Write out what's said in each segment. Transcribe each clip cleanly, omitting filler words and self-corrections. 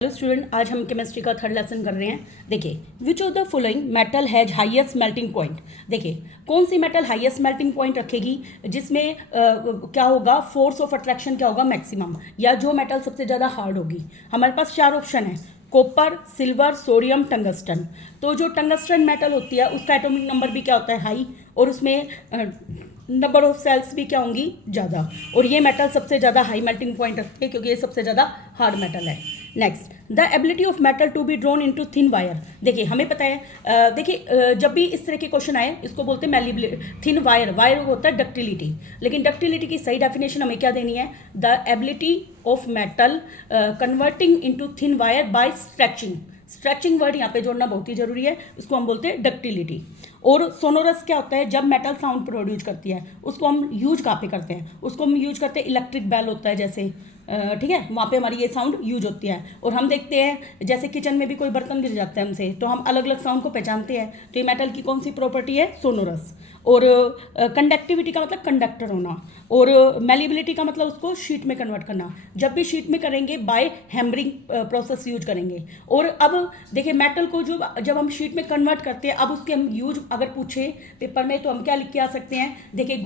Hello student, आज हम chemistry का थर्ड लेसन कर रहे हैं। देखिए, विच of the following metal has highest melting point. देखिए, कौन सी मेटल हाईएस्ट मेल्टिंग पॉइंट रखेगी, जिसमें क्या होगा, फोर्स ऑफ अट्रैक्शन क्या होगा मैक्सिमम, या जो मेटल सबसे ज़्यादा हार्ड होगी। हमारे पास चार ऑप्शन है, कॉपर, सिल्वर, सोडियम, टंगस्टन। तो जो टंगस्टन मेटल होती है उसका एटॉमिक नंबर भी क्या होता है, हाई, और उसमें नंबर ऑफ सेल्स भी क्या होंगी, ज़्यादा। और ये मेटल सबसे ज़्यादा हाई मेल्टिंग पॉइंट रखती है क्योंकि ये सबसे ज़्यादा हार्ड मेटल है। Next, the ability of metal to be drawn into thin wire. देखिए, हमें पता है, देखिए जब भी इस तरह के क्वेश्चन आए इसको बोलते हैं मैलिबिलिटी। थिन वायर, वायर होता है डक्टिलिटी, लेकिन डक्टिलिटी की सही डेफिनेशन हमें क्या देनी है, the ability of metal converting into thin wire by stretching. Stretching word यहाँ पे जोड़ना बहुत ही जरूरी है, उसको हम बोलते हैं डक्टिलिटी। और सोनोरस क्या होता है, जब मेटल साउंड प्रोड्यूस करती है उसको हम यूज कहाँ पे करते हैं, उसको हम यूज करते हैं इलेक्ट्रिक बेल होता है जैसे, ठीक है, वहाँ पे हमारी ये साउंड यूज होती है। और हम देखते हैं जैसे किचन में भी कोई बर्तन गिर जाता है हमसे, तो हम अलग अलग साउंड को पहचानते हैं। तो ये मेटल की कौन सी प्रॉपर्टी है, सोनोरस। और कंडक्टिविटी का मतलब कंडक्टर होना, और मेलिबिलिटी का मतलब उसको शीट में कन्वर्ट करना। जब भी शीट में करेंगे बाय हैमरिंग प्रोसेस यूज करेंगे। और अब देखिए, मेटल को जब हम शीट में कन्वर्ट करते हैं, अब उसके हम यूज अगर पूछे पेपर में तो हम क्या लिख के आ सकते हैं। देखिए,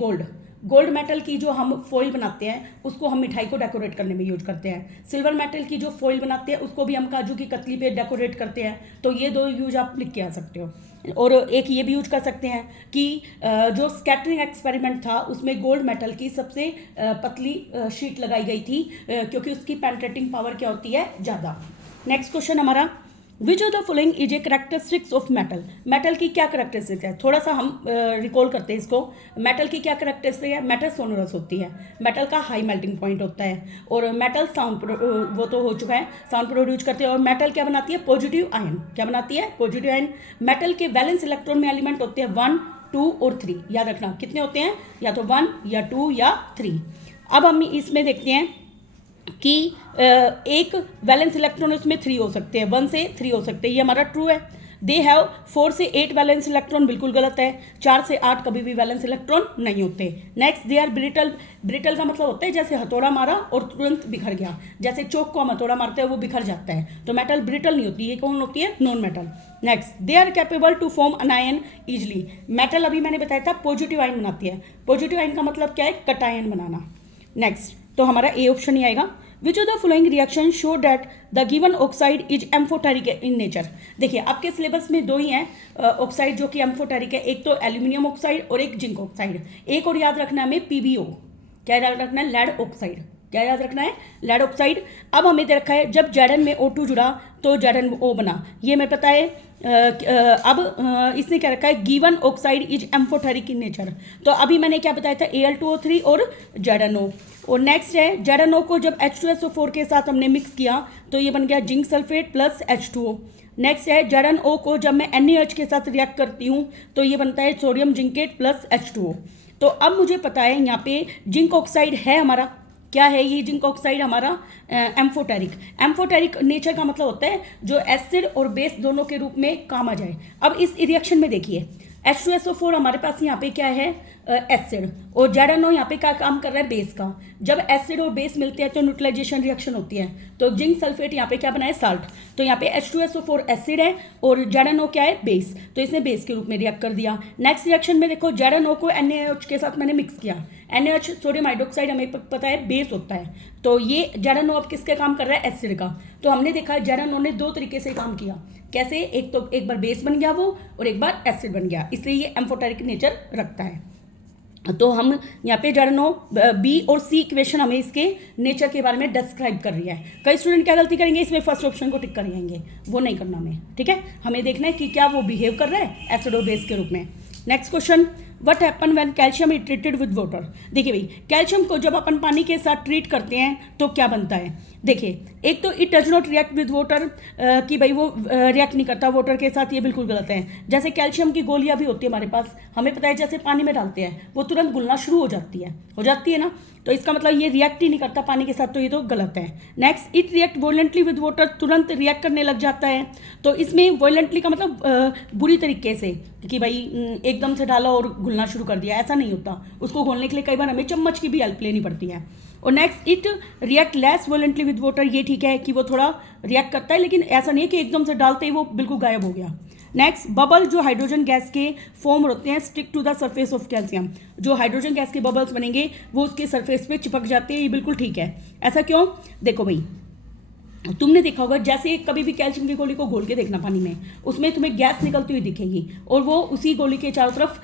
गोल्ड मेटल की जो हम फॉइल बनाते हैं उसको हम मिठाई को डेकोरेट करने में यूज करते हैं। सिल्वर मेटल की जो फॉइल बनाते हैं उसको भी हम काजू की कतली पे डेकोरेट करते हैं। तो ये दो यूज आप लिख के आ सकते हो। और एक ये भी यूज कर सकते हैं कि जो स्कैटरिंग एक्सपेरिमेंट था उसमें गोल्ड मेटल की सबसे पतली शीट लगाई गई थी, क्योंकि उसकी पेनिट्रेटिंग पावर क्या होती है, ज़्यादा। नेक्स्ट क्वेश्चन हमारा, विच of the following is a characteristics of metal. Metal की क्या करेक्टरिस्टिक है, थोड़ा सा हम रिकॉल करते हैं इसको। मेटल की क्या करेक्टरिस्टिक है, मेटल सोनोरस होती है, मेटल का हाई मेल्टिंग पॉइंट होता है, और मेटल साउंड वो तो हो चुका है, साउंड प्रोड्यूस करते हैं। और मेटल क्या बनाती है, पॉजिटिव आयन। क्या बनाती है, पॉजिटिव आयन। मेटल के वैलेंस इलेक्ट्रॉन में एलिमेंट होते हैं 1, 2 और 3। याद रखना कितने होते हैं, या तो 1 या 2 या 3। अब हम इसमें देखते हैं कि एक वैलेंस इलेक्ट्रॉन उसमें 3 हो सकते हैं, 1 से 3 हो सकते हैं, ये हमारा ट्रू है। दे हैव 4 से 8 वैलेंस इलेक्ट्रॉन, बिल्कुल गलत है। 4 से 8 कभी भी वैलेंस इलेक्ट्रॉन नहीं होते। Next, they are brittle. Brittle का मतलब होता है जैसे हथौड़ा मारा और तुरंत बिखर गया, जैसे चौक को हम हथौड़ा मारते हैं वो बिखर जाता है। तो मेटल ब्रिटल नहीं होती, ये कौन होती है, non metal. Next, they are capable to form anion easily. Metal अभी मैंने बताया था पॉजिटिव आयन बनाती है। पॉजिटिव आयन का मतलब क्या है, कटायन बनाना। नेक्स्ट, तो हमारा ए ऑप्शन ही आएगा। विच of the following reaction show that the given oxide is amphoteric in nature. देखिए, आपके सिलेबस में दो ही हैं ऑक्साइड जो कि एम्फोटेरिक है, एक तो एल्यूमिनियम ऑक्साइड और एक जिंक ऑक्साइड। एक और याद रखना है हमें, पीबीओ। क्या याद रखना है, लेड ऑक्साइड। क्या याद रखना है, लेड ऑक्साइड। अब हमें दे रखा है जब Zn में O2 जुड़ा तो ZnO बना, ये हमें पता है। अब इसने क्या रखा है, given oxide is amphoteric in nature. तो अभी मैंने क्या बताया था, Al2O3 और ZnO। और नेक्स्ट है, ZnO को जब H2SO4 के साथ हमने मिक्स किया तो ये बन गया zinc sulphate plus H2O। Next है, ZnO को जब मैं NaH के साथ रिएक्ट करती हूँ तो ये बनता है सोडियम जिंकेट प्लस H2O। तो अब मुझे पता है यहाँ पे जिंक ऑक्साइड है हमारा, क्या है ये जिंक ऑक्साइड हमारा, एम्फोटेरिक। एम्फोटेरिक नेचर का मतलब होता है जो एसिड और बेस दोनों के रूप में काम आ जाए। अब इस रिएक्शन में देखिए, H2SO4 हमारे पास यहाँ पे क्या है, एसिड, और ZnO यहाँ पे क्या काम कर रहा है, बेस का। जब एसिड और बेस मिलते हैं तो न्यूट्रलाइजेशन रिएक्शन होती है, तो जिंक सल्फेट यहाँ पे क्या बनाए, साल्ट। तो यहाँ पे H2SO4 एसिड है और ZnO क्या है, बेस, तो इसने बेस के रूप में रिएक्ट कर दिया। नेक्स्ट रिएक्शन में देखो, ZnO को NaOH के साथ मैंने मिक्स किया। NaOH सोडियम हाइड्रोक्साइड हमें पता है बेस होता है, तो ये ZnO अब किसके काम कर रहा है, एसिड का। तो हमने देखा ZnO ने दो तरीके से काम किया, कैसे, एक तो एक बार बेस बन गया वो और एक बार एसिड बन गया, इसलिए ये एम्फोटेरिक नेचर रखता है। तो हम यहाँ पे ZnO बी और सी इक्वेशन हमें इसके नेचर के बारे में डिस्क्राइब कर रही है। कई स्टूडेंट क्या गलती करेंगे, इसमें फर्स्ट ऑप्शन को टिक कर जाएंगे, वो नहीं करना हमें, ठीक है। हमें देखना है कि क्या वो बिहेव कर रहा है एसिड और बेस के रूप में। Next question, what happen when calcium is treated with water. देखिए भाई, कैल्शियम को जब अपन पानी के साथ ट्रीट करते हैं तो क्या बनता है। देखिए, एक तो it does not react with water, कि भाई वो रिएक्ट नहीं करता वाटर के साथ, ये बिल्कुल गलत है। जैसे कैल्शियम की गोलियां भी होती है हमारे पास, हमें पता है जैसे पानी में डालते हैं वो तुरंत घुलना शुरू हो जाती है ना, तो इसका मतलब ये रिएक्ट ही नहीं करता पानी के साथ, तो ये तो गलत है। Next, it react violently with water, तुरंत रिएक्ट करने लग जाता है। तो इसमें वोलेंटली का मतलब बुरी तरीके से, कि भाई एकदम से डाला और घुलना शुरू कर दिया, ऐसा नहीं होता। उसको घोलने के लिए कई बार हमें चम्मच की भी हेल्प लेनी पड़ती है। और next it react less violently with water, ये ठीक है कि वो थोड़ा रिएक्ट करता है, लेकिन ऐसा नहीं है कि एकदम से डालते ही वो बिल्कुल गायब हो गया। नेक्स्ट बबल, जो हाइड्रोजन गैस के फॉर्म होते हैं stick to the surface of calcium, जो हाइड्रोजन गैस के बबल्स बनेंगे वो उसके सरफेस पे चिपक जाते हैं, ये बिल्कुल ठीक है। ऐसा क्यों? देखो भाई, तुमने देखा होगा जैसे कभी भी कैल्शियम की गोली को घोल के देखना पानी में, उसमें तुम्हें गैस निकलती हुई दिखेगी और वो उसी गोली के चारों तरफ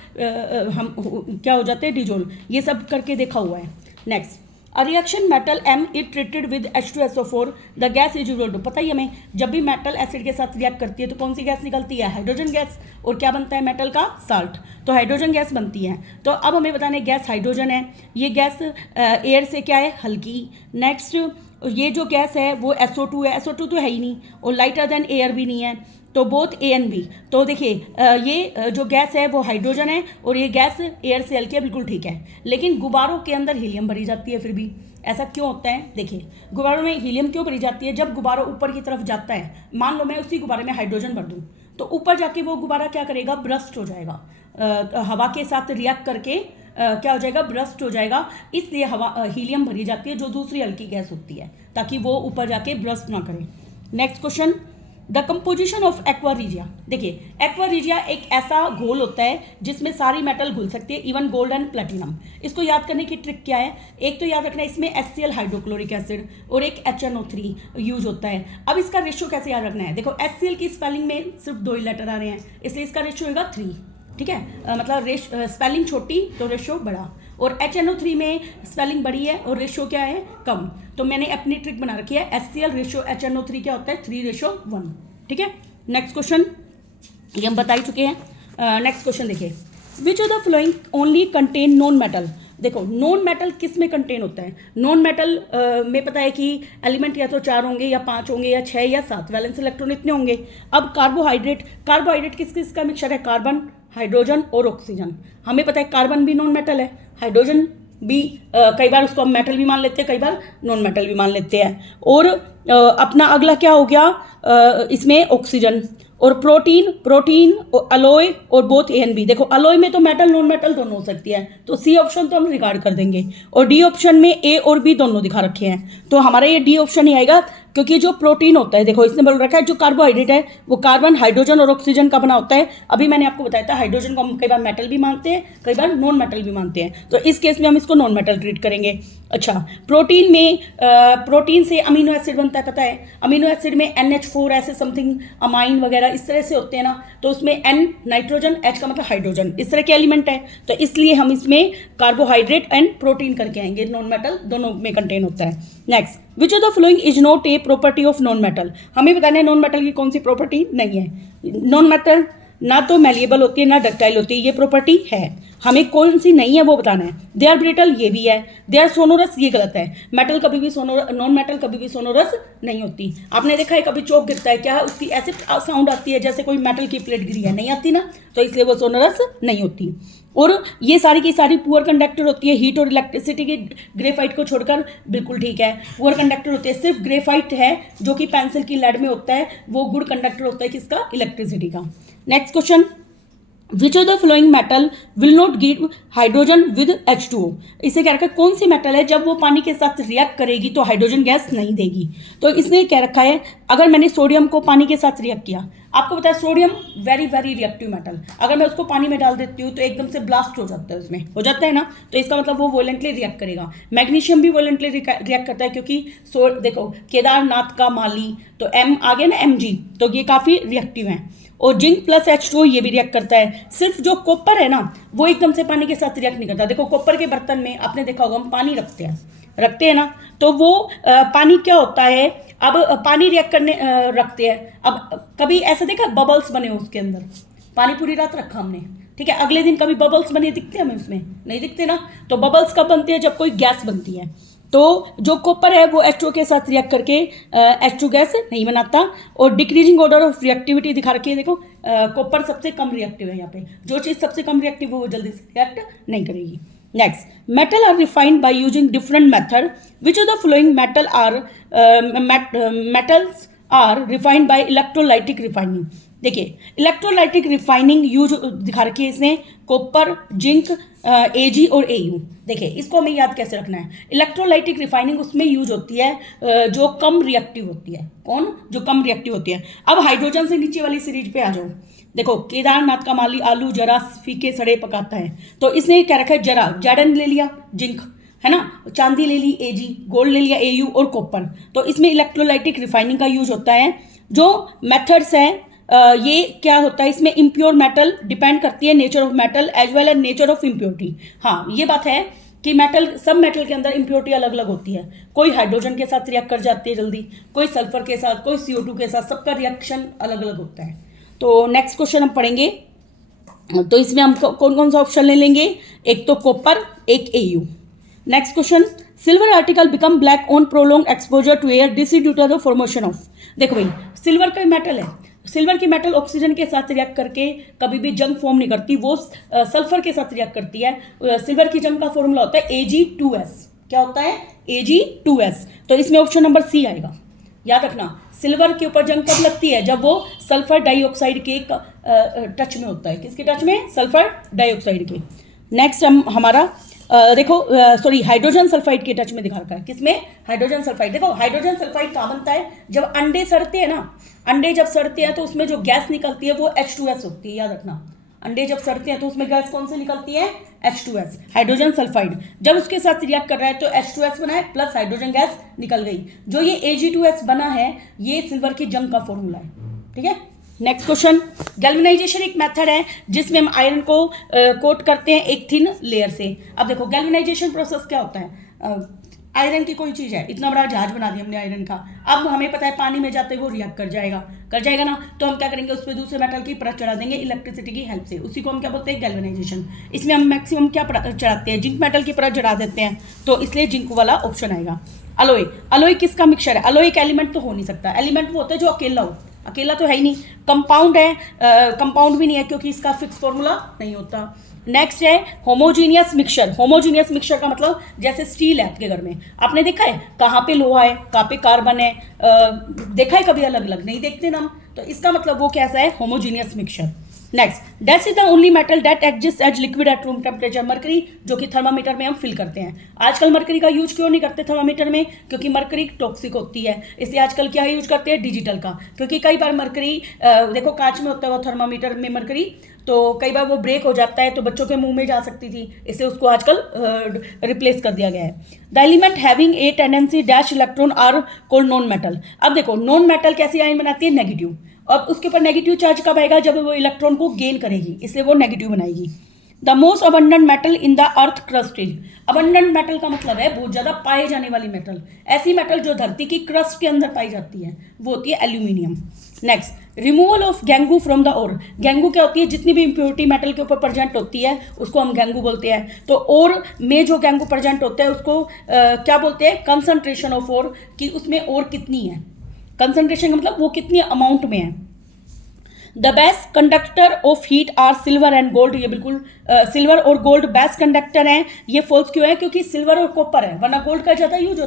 हम क्या हो जाते हैं, डिजोल्व, ये सब करके देखा हुआ है। Next uh reaction metal M it treated with H2SO4 the gas is equal to, पता ही हमें जब भी मेटल एसिड के साथ रिएक्ट करती है तो कौन सी गैस निकलती है, हाइड्रोजन गैस, और क्या बनता है मेटल का, साल्ट, तो हाइड्रोजन गैस बनती है। तो अब हमें बताना है गैस हाइड्रोजन है, ये गैस एयर से क्या है, हल्की। नेक्स्ट ये जो गैस है वो SO2 है, SO2 तो है ही नहीं, और लाइटर देन एयर भी नहीं है, तो बोथ A एंड B। तो देखिए ये जो गैस है वो हाइड्रोजन है और ये गैस एयर से हल्की है, बिल्कुल ठीक है। लेकिन गुब्बारों के अंदर हीलियम भरी जाती है फिर भी, ऐसा क्यों होता है? देखिए गुब्बारों में हीलियम क्यों भरी जाती है? जब गुब्बारा ऊपर की तरफ जाता है, मान लो मैं उसी गुब्बारे में हाइड्रोजन भर दूँ, तो ऊपर जाके वो गुब्बारा क्या करेगा, ब्रस्ट हो जाएगा, हवा के साथ रिएक्ट करके क्या हो जाएगा, ब्रस्ट हो जाएगा। इसलिए हवा हीलियम भरी जाती है जो दूसरी हल्की गैस होती है, ताकि वो ऊपर जाके ब्रस्ट ना करे। Next question, the composition of aqua regia. देखिए एक्वा रीजिया एक ऐसा घोल होता है जिसमें सारी मेटल घुल सकती है, इवन गोल्ड एंड प्लेटिनम। इसको याद करने की ट्रिक क्या है, एक तो याद रखना है इसमें HCl हाइड्रोक्लोरिक एसिड और एक HNO3 यूज होता है। अब इसका रेशियो कैसे याद रखना है, देखो HCl की स्पेलिंग में सिर्फ 2 ही लेटर आ रहे हैं, इसलिए इसका रेशियो होगा 3, ठीक है, मतलब स्पेलिंग छोटी तो रेशियो बड़ा, और HNO3 में स्पेलिंग बड़ी है और रेशियो क्या है, कम। तो मैंने अपनी ट्रिक बना रखी है, HCl रेशियो HNO3 क्या होता है, 3:1, ठीक है। नेक्स्ट क्वेश्चन, ये हम बता ही चुके हैं। नेक्स्ट क्वेश्चन देखिए, विच of the flowing only contain non metal. देखो नॉन मेटल किस में कंटेन होता है, नॉन मेटल में पता है कि एलिमेंट या तो 4 होंगे या 5 होंगे या 6 या 7 वैलेंस इलेक्ट्रॉन इतने होंगे। अब कार्बोहाइड्रेट किस किस का मिक्सचर है, कार्बन, हाइड्रोजन और ऑक्सीजन। हमें पता है कार्बन भी नॉन मेटल है, हाइड्रोजन भी कई बार उसको हम मेटल भी मान लेते हैं, कई बार नॉन मेटल भी मान लेते हैं। और अपना अगला क्या हो गया, इसमें ऑक्सीजन, और प्रोटीन और अलोय और बोथ A एंड B। देखो अलोय में तो मेटल नॉन मेटल दोनों हो सकती है, तो C ऑप्शन तो हम रिगार्ड कर देंगे, और D ऑप्शन में A और B दोनों दिखा रखे हैं, तो हमारा ये D ऑप्शन ही आएगा। क्योंकि जो प्रोटीन होता है, देखो इसने बोल रखा है जो कार्बोहाइड्रेट है वो कार्बन, हाइड्रोजन और ऑक्सीजन का बना होता है। अभी मैंने आपको बताया था हाइड्रोजन को हम कई बार मेटल भी मानते हैं, कई बार नॉन मेटल भी मानते हैं, तो इस केस में हम इसको नॉन मेटल ट्रीट करेंगे। अच्छा, प्रोटीन में प्रोटीन से अमीनो एसिड बनता है, पता है अमीनो एसिड में NH4 ऐसे समथिंग अमाइन वगैरह इस तरह से होते हैं ना, तो उसमें N नाइट्रोजन, H का मतलब हाइड्रोजन, इस तरह के एलिमेंट है, तो इसलिए हम इसमें कार्बोहाइड्रेट एंड प्रोटीन करके आएंगे, नॉन मेटल दोनों में कंटेन होता है। Next, which of the following is not a property of non metal. हमें बताना है नॉन मेटल की कौन सी प्रॉपर्टी नहीं है। नॉन मेटल ना तो मेलिएबल होती है ना डक्टाइल होती है, ये प्रॉपर्टी है, हमें कौन सी नहीं है वो बताना है। दे आर ब्रिटल, ये भी है। दे आर सोनोरस, ये गलत है, मेटल कभी भी नॉन मेटल कभी भी सोनोरस नहीं होती। आपने देखा है कभी चौक गिरता है क्या, उसकी ऐसे साउंड आती है जैसे कोई मेटल की प्लेट गिरी है, नहीं आती ना, तो इसलिए वो सोनोरस नहीं होती। और ये सारी की सारी पुअर कंडक्टर होती है, हीट और इलेक्ट्रिसिटी की, ग्रेफाइट को छोड़कर बिल्कुल ठीक है, पुअर कंडक्टर होती है। सिर्फ ग्रेफाइट है जो कि पेंसिल की लेड में होता है, वो गुड कंडक्टर होता है किसका, इलेक्ट्रिसिटी का। Next question, which of the following metal will not give hydrogen with H2O। इसे क्या रखा है, कौन सी मेटल है जब वो पानी के साथ रिएक्ट करेगी तो हाइड्रोजन गैस नहीं देगी। तो इसने क्या रखा है, अगर मैंने सोडियम को पानी के साथ रिएक्ट किया, आपको पता है sodium very very reactive metal, अगर मैं उसको पानी में डाल देती हूँ तो एकदम से ब्लास्ट हो जाता है, उसमें हो जाता है ना, तो इसका मतलब वो वोलेंटली रिएक्ट करेगा। मैग्नीशियम भी वोलेंटली रिएक्ट करता है, क्योंकि देखो केदारनाथ का माली, तो M आ गया ना, Mg, तो ये काफ़ी रिएक्टिव हैं। और जिंक प्लस H2O ये भी रिएक्ट करता है। सिर्फ जो कॉपर है ना वो एकदम से पानी के साथ रिएक्ट नहीं करता। देखो कॉपर के बर्तन में आपने देखा होगा हम पानी रखते हैं ना, तो वो पानी क्या होता है, अब पानी रिएक्ट करने रखते हैं, अब कभी ऐसा देखा बबल्स बने हो उसके अंदर, पानी पूरी रात रखा हमने, ठीक है, अगले दिन कभी बबल्स बने दिखते हैं हमें उसमें, नहीं दिखते ना। तो बबल्स कब बनते हैं, जब कोई गैस बनती है। तो जो कॉपर है वो H2O के साथ रिएक्ट करके H2 गैस नहीं बनाता। और डिक्रीजिंग ऑर्डर ऑफ रिएक्टिविटी दिखा रखी है, देखो कॉपर सबसे कम रिएक्टिव है यहाँ पे, जो चीज़ सबसे कम रिएक्टिव है वो जल्दी से रिएक्ट नहीं करेगी। Next, metal are refined by using different method, which of the following metal are metals are refined by electrolytic refining. देखिए इलेक्ट्रोलाइटिक रिफाइनिंग यूज दिखा रखी है इसने, कॉपर, जिंक, एजी और एयू। देखिए इसको हमें याद कैसे रखना है, इलेक्ट्रोलाइटिक रिफाइनिंग उसमें यूज होती है जो कम रिएक्टिव होती है। कौन? जो कम रिएक्टिव होती है। अब हाइड्रोजन से नीचे वाली सीरीज पे आ जाओ। देखो केदारनाथ का माली आलू जरा फीके सड़े पकाता है, तो इसने क्या रखा है, जरा जैडन ले लिया, जिंक है ना, चांदी ले ली एजी, गोल्ड ले लिया एयू और कॉपर। तो इसमें इलेक्ट्रोलाइटिक रिफाइनिंग का यूज होता है। जो मेथड्स हैं ये क्या होता है, इसमें इम्प्योर मेटल डिपेंड करती है nature of metal as well as nature of impurity. हाँ ये बात है कि मेटल, सब मेटल के अंदर इम्प्योरिटी अलग अलग होती है। कोई हाइड्रोजन के साथ रिएक्ट कर जाती है जल्दी, कोई सल्फर के साथ, कोई CO2 के साथ, सबका रिएक्शन अलग अलग होता है। तो नेक्स्ट क्वेश्चन हम पढ़ेंगे। तो इसमें हम कौन कौन सा ऑप्शन ले लेंगे, एक तो कॉपर, एक AU. Next question, silver article become black on prolong exposure to air, this is due to the formation of. देखो भाई सिल्वर का मेटल है, सिल्वर की मेटल ऑक्सीजन के साथ रिएक्ट करके कभी भी जंग फॉर्म नहीं करती, वो सल्फर के साथ रिएक्ट करती है। सिल्वर की जंग का फॉर्मूला होता है Ag2S। क्या होता है? Ag2S। तो इसमें ऑप्शन नंबर सी आएगा। याद रखना, सिल्वर के ऊपर जंग कब लगती है, जब वो सल्फर डाइऑक्साइड के टच में होता है। किसके टच में? सल्फर डाइऑक्साइड के। नेक्स्ट हमारा देखो सॉरी हाइड्रोजन सल्फाइड के टच में दिखा रखा है। किसमें? Hydrogen sulphide. देखो हाइड्रोजन सल्फाइड कहाँ बनता है, जब अंडे सड़ते हैं ना, अंडे जब सड़ते हैं तो उसमें जो गैस निकलती है वो H2S होती है। याद रखना, अंडे जब सड़ते हैं तो उसमें गैस कौन सी निकलती है? H2S, hydrogen sulphide. जब उसके साथ रिएक्ट कर रहा है तो H2S बना है प्लस हाइड्रोजन गैस निकल गई। जो ये Ag2S बना है ये सिल्वर की जंग का फॉर्मूला है। ठीक है। नेक्स्ट क्वेश्चन, गैल्वेनाइजेशन एक मेथड है जिसमें हम आयरन को कोट करते हैं एक थिन लेयर से। अब देखो गैल्वेनाइजेशन प्रोसेस क्या होता है, आयरन की कोई चीज़ है, इतना बड़ा जहाज बना दिया हमने आयरन का, अब हमें पता है पानी में जाते वो रिएक्ट कर जाएगा ना, तो हम क्या करेंगे, उस पर दूसरे मेटल की परत चढ़ा देंगे इलेक्ट्रिसिटी की हेल्प से। उसी को हम क्या बोलते हैं? गैल्वेनाइजेशन। इसमें हम मैक्सिमम क्या चढ़ाते हैं? जिंक मेटल की परत चढ़ा देते हैं, तो इसलिए जिंक वाला ऑप्शन आएगा। अलोय, अलोय किसका मिक्सचर है? अलोय एक एलिमेंट तो हो नहीं सकता, एलिमेंट वो होता है जो अकेला हो, अकेला तो है ही नहीं। कंपाउंड है, कंपाउंड भी नहीं है क्योंकि इसका फिक्स फॉर्मूला नहीं होता। नेक्स्ट है होमोजीनियस मिक्सचर। होमोजीनियस मिक्सचर का मतलब जैसे स्टील है आपके घर में, आपने देखा है कहाँ पे लोहा है, कहाँ पे कार्बन है, देखा है कभी? अलग अलग नहीं देखते ना हम, तो इसका मतलब वो कैसा है? Homogeneous mixture. Next, that is the only metal that exist as liquid at room temperature. Mercury, जो कि थर्मामीटर में हम फिल करते हैं। आजकल मरकरी का यूज क्यों नहीं करते थर्मामीटर में? क्योंकि मरकरी टॉक्सिक होती है, इसलिए आजकल क्या यूज करते हैं? डिजिटल का। क्योंकि कई बार मरकरी देखो कांच में होता है वो थर्मामीटर में मरकरी, तो कई बार वो ब्रेक हो जाता है तो बच्चों के मुंह में जा सकती थी, इसलिए उसको आजकल रिप्लेस कर दिया गया है। The element having a tendency dash electron are called non metal. अब देखो नॉन मेटल कैसी आयन बनाती है? नेगेटिव। अब उसके ऊपर नेगेटिव चार्ज कब आएगा? जब वो इलेक्ट्रॉन को गेन करेगी, इसलिए वो नेगेटिव बनाएगी। The most abundant metal in the earth crust is. Abundant metal का मतलब है बहुत ज़्यादा पाए जाने वाली मेटल। ऐसी मेटल जो धरती की क्रस्ट के अंदर पाई जाती है वो होती है aluminium. Next, removal of gangue from the ore. Gangue क्या होती है? जितनी भी इंप्योरिटी मेटल के ऊपर प्रेजेंट होती है उसको हम गैंगू बोलते हैं। तो ओर में जो गैंगू प्रेजेंट होता है उसको क्या बोलते हैं? कंसंट्रेशन ऑफ ओर, कि उसमें ओर कितनी है। कंसंट्रेशन का मतलब वो कितनी अमाउंट में है। The best conductor of heat are silver and gold. ये बिल्कुल सिल्वर और गोल्ड बेस्ट कंडक्टर हैं। ये फॉल्स क्यों है? क्योंकि सिल्वर और कॉपर है, वरना गोल्ड का ज़्यादा यूज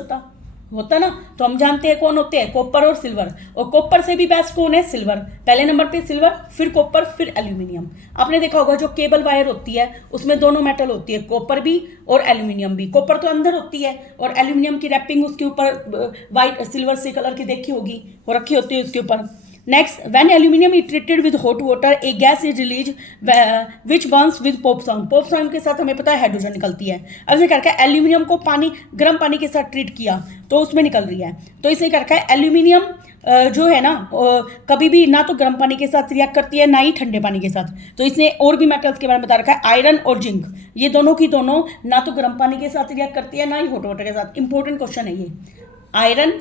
होता ना। तो हम जानते हैं कौन होते हैं? कॉपर और सिल्वर। और कॉपर से भी बेस्ट कौन है? सिल्वर। पहले नंबर पे सिल्वर, फिर कॉपर, फिर एल्यूमिनियम। आपने देखा होगा जो केबल वायर होती है उसमें दोनों मेटल होती है, कॉपर भी और एल्यूमिनियम भी। कॉपर तो अंदर होती है और एल्यूमिनियम की रैपिंग उसके ऊपर वाइट सिल्वर से कलर की देखी होगी, हो रखी होती है उसके ऊपर। Next, when aluminum is treated with hot water, a gas is released which burns with pop sound. Pop sound के साथ हमें पता है हाइड्रोजन निकलती है। अब इसे करके एल्यूमिनियम को गर्म पानी के साथ ट्रीट किया तो उसमें निकल रही है। तो इसे करके एल्यूमिनियम जो है ना कभी भी ना तो गर्म पानी के साथ रिएक्ट करती है ना ही ठंडे पानी के साथ। तो इसने और भी मेटल्स के बारे में बता रखा है, आयरन और जिंक, ये दोनों की दोनों ना तो गर्म पानी के साथ रिएक्ट करती है ना ही हॉट वाटर के साथ। इंपॉर्टेंट क्वेश्चन है ये, आयरन,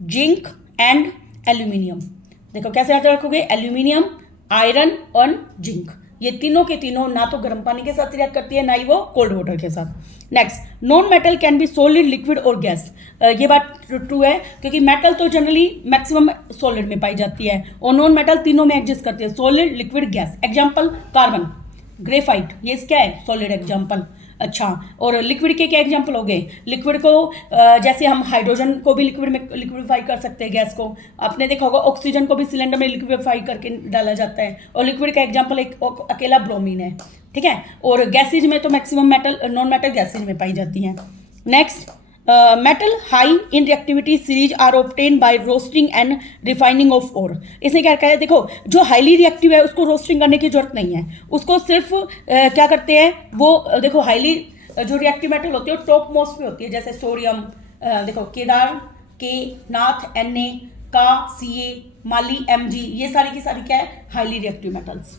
जिंक एंड एल्यूमिनियम। देखो कैसे याद रखोगे? एल्यूमिनियम, आयरन और जिंक, ये तीनों के तीनों ना तो गर्म पानी के साथ रिएक्ट करती है ना ही वो कोल्ड वाटर के साथ। Next, non metal can be solid, liquid और गैस। ये बात ट्रू है क्योंकि मेटल तो जनरली मैक्सिमम सॉलिड में पाई जाती है और नॉन मेटल तीनों में एग्जिस्ट करती है, solid, liquid, gas. Example carbon, graphite, ये क्या है? Solid example. अच्छा, और लिक्विड के क्या एग्जांपल हो गए? लिक्विड को जैसे हम हाइड्रोजन को भी लिक्विड में लिक्विफाई कर सकते हैं, गैस को आपने देखा होगा, ऑक्सीजन को भी सिलेंडर में लिक्विफाई करके डाला जाता है, और लिक्विड का एग्जांपल एक अकेला ब्रोमीन है, ठीक है। और गैसेज में तो maximum metal non metal gases में पाई जाती हैं। Next, metal high in reactivity series are obtain by roasting and refining of ore. इसने क्या कहा है, देखो जो हाईली रिएक्टिव है उसको रोस्टिंग करने की जरूरत नहीं है, उसको सिर्फ क्या करते हैं वो देखो हाईली जो रिएक्टिव मेटल होती है वो टॉप मोस्ट पे होती है, जैसे सोडियम, देखो केदार के, नाथ Na, का Ca, माली Mg, ये सारी की सारी क्या है, highly reactive metals.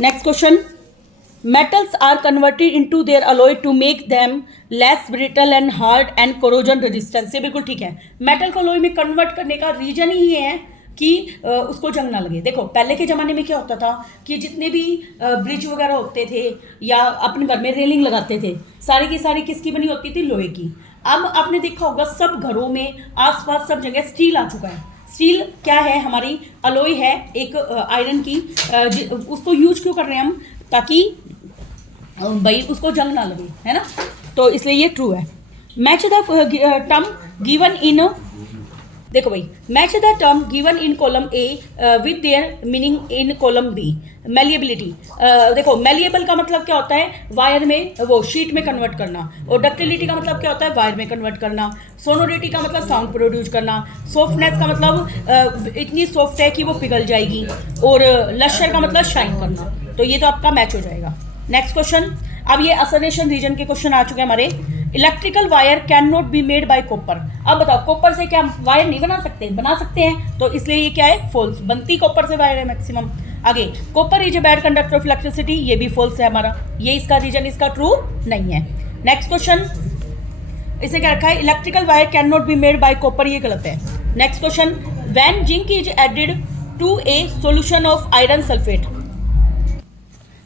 Next question, metals are converted into their alloy to make them less brittle and hard and corrosion resistant। ये बिल्कुल ठीक है, मेटल को alloy में कन्वर्ट करने का रीजन ही ये है कि उसको जंग ना लगे। देखो पहले के ज़माने में क्या होता था कि जितने भी ब्रिज वगैरह होते थे या अपने घर में रेलिंग लगाते थे, सारी की सारी किसकी बनी होती थी, लोहे की। अब आपने देखा होगा सब घरों में आसपास सब जगह स्टील आ चुका है। स्टील क्या है, हमारी अलॉय है एक आयरन की, उसको यूज क्यों कर रहे हैं हम, ताकि भाई उसको जंग ना लगे, है ना, तो इसलिए ये ट्रू है। Match the term given in, देखो भाई, match the term given in column A with their meaning in column B. Malleability, देखो मेलिएबल का मतलब क्या होता है, वायर में वो शीट में कन्वर्ट करना, और डक्टिलिटी का मतलब क्या होता है, वायर में कन्वर्ट करना। सोनोरिटी का मतलब साउंड प्रोड्यूस करना। सॉफ्टनेस का मतलब इतनी सॉफ्ट है कि वो पिघल जाएगी, और लश्यर का मतलब शाइन करना। तो ये तो आपका मैच हो जाएगा। नेक्स्ट क्वेश्चन, अब ये असर्नेशन रीजन के क्वेश्चन आ चुके हैं हमारे। Electrical wire can not be made by copper. अब बताओ कॉपर से क्या वायर नहीं बना सकते, बना सकते हैं, तो इसलिए ये क्या है, फॉल्स। बनती कॉपर से वायर है मैक्सिमम। आगे, copper is a bad conductor of electricity, ये भी फॉल्स है हमारा, ये इसका रीजन इसका ट्रू नहीं है। नेक्स्ट क्वेश्चन, इसे क्या रखा है, electrical wire can not be made by copper, ये गलत है। Next question, when zinc is added to a solution of iron sulphate.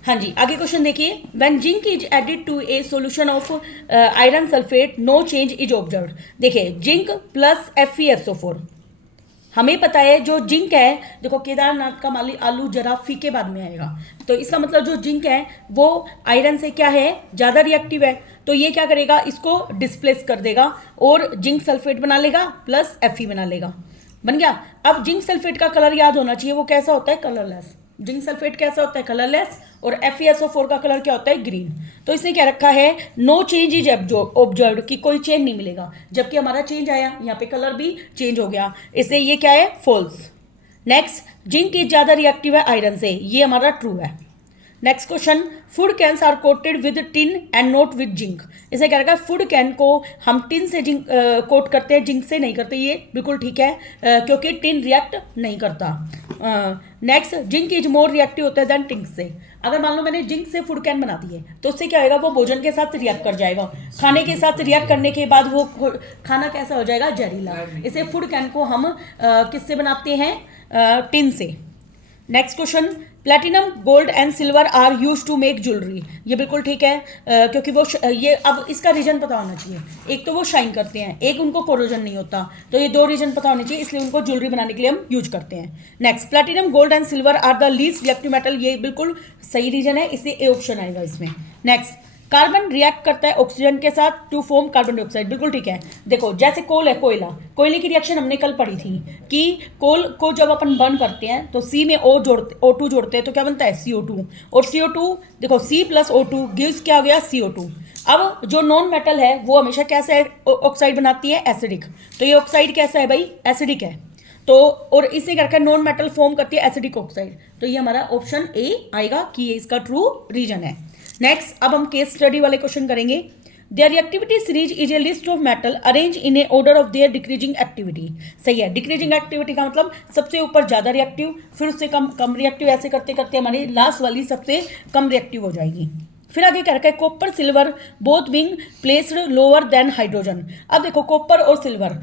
हाँ जी, आगे क्वेश्चन देखिए, when zinc is added to a solution of iron sulphate no change is observed. देखिए zinc plus FeSO4, हमें पता है जो जिंक है, देखो केदारनाथ का माली आलू जरा फीके बाद में आएगा, तो इसका मतलब जो जिंक है वो आयरन से क्या है, ज़्यादा रिएक्टिव है, तो ये क्या करेगा, इसको डिस्प्लेस कर देगा और जिंक सल्फेट बना लेगा प्लस Fe बना लेगा, बन गया। अब जिंक सल्फेट का कलर याद होना चाहिए, वो कैसा होता है, कलरलेस। जिंक सल्फेट कैसा होता है, कलरलेस, और FeSO4 का कलर क्या होता है, ग्रीन। तो इसने क्या रखा है, नो चेंज इज ऑब्जर्व्ड, कि कोई चेंज नहीं मिलेगा, जबकि हमारा चेंज आया, यहाँ पे कलर भी चेंज हो गया, इसलिए ये क्या है, फॉल्स। नेक्स्ट, जिंक इज ज़्यादा रिएक्टिव है आयरन से, ये हमारा ट्रू है। Next question, food cans are coated with tin and not with zinc. इसे क्या रखा है, फूड कैन को हम टिन से जिंक कोट करते हैं, जिंक से नहीं करते, ये बिल्कुल ठीक है, क्योंकि टिन रिएक्ट नहीं करता। Next, zinc is more reactive होता है देन टिन से। अगर मान लो मैंने जिंक से फूड कैन बना दी है, तो उससे क्या होगा, वो भोजन के साथ रिएक्ट कर जाएगा, खाने के साथ रिएक्ट करने के बाद वो खाना कैसा हो जाएगा, जहरीला। इसे फूड कैन को हम किससे बनाते हैं, टिन से। Next question, platinum gold and silver are use to make jewellery. ये बिल्कुल ठीक है, क्योंकि वो ये, अब इसका रीजन पता होना चाहिए, एक तो वो शाइन करते हैं, एक उनको कोरोजन नहीं होता, तो ये दो रीजन पता होने चाहिए, इसलिए उनको ज्वेलरी बनाने के लिए हम यूज करते हैं। Next, platinum gold and silver are the least reactive metal, ये बिल्कुल सही रीजन है, इसलिए ए ऑप्शन आएगा इसमें। नेक्स्ट, कार्बन रिएक्ट करता है ऑक्सीजन के साथ टू फॉर्म कार्बन डाइऑक्साइड, बिल्कुल ठीक है। देखो जैसे कोल है, कोयले की रिएक्शन हमने कल पढ़ी थी कि कोल को जब अपन बर्न करते हैं तो सी में O2 जोड़ते हैं तो क्या बनता है, CO2, और CO2 देखो C + O2 गिव्स क्या हो गया, CO2। अब जो नॉन मेटल है वो हमेशा कैसे ऑक्साइड बनाती है, एसिडिक, तो ये ऑक्साइड कैसा है भाई, एसिडिक है, तो और इसे करके नॉन मेटल फॉर्म करती है एसिडिक ऑक्साइड, तो ये हमारा ऑप्शन ए आएगा कि ये इसका ट्रू रीजन है। नेक्स्ट, अब हम केस स्टडी वाले क्वेश्चन करेंगे। There reactivity series is a list of metal arrange in A order of their decreasing activity. सही है, डिक्रीजिंग एक्टिविटी का मतलब सबसे ऊपर ज़्यादा रिएक्टिव, फिर उससे कम रिएक्टिव, ऐसे करते करते हमारी लास्ट वाली सबसे कम रिएक्टिव हो जाएगी। फिर आगे क्या रखा है, copper silver both being placed lower than hydrogen. अब देखो कॉपर और सिल्वर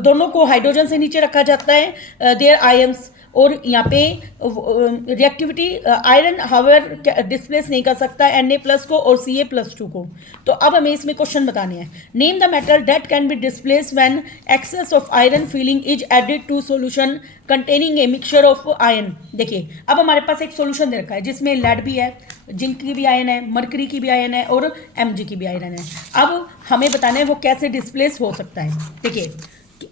दोनों को हाइड्रोजन से नीचे रखा जाता है, देयर आयंस, और यहाँ पे रिएक्टिविटी आयरन हाउएवर डिस्प्लेस नहीं कर सकता Na+ को और Ca+2 को। तो अब हमें इसमें क्वेश्चन बताने हैं, name the metal that can be displace when excess of iron filing is added to solution containing a mixture of iron. देखिए अब हमारे पास एक सॉल्यूशन दे रखा है जिसमें लेड भी है, जिंक की भी आयन है, मरकरी की भी आयन है और Mg की भी आयरन है। अब हमें बताना है वो कैसे डिस्प्लेस हो सकता है। देखिए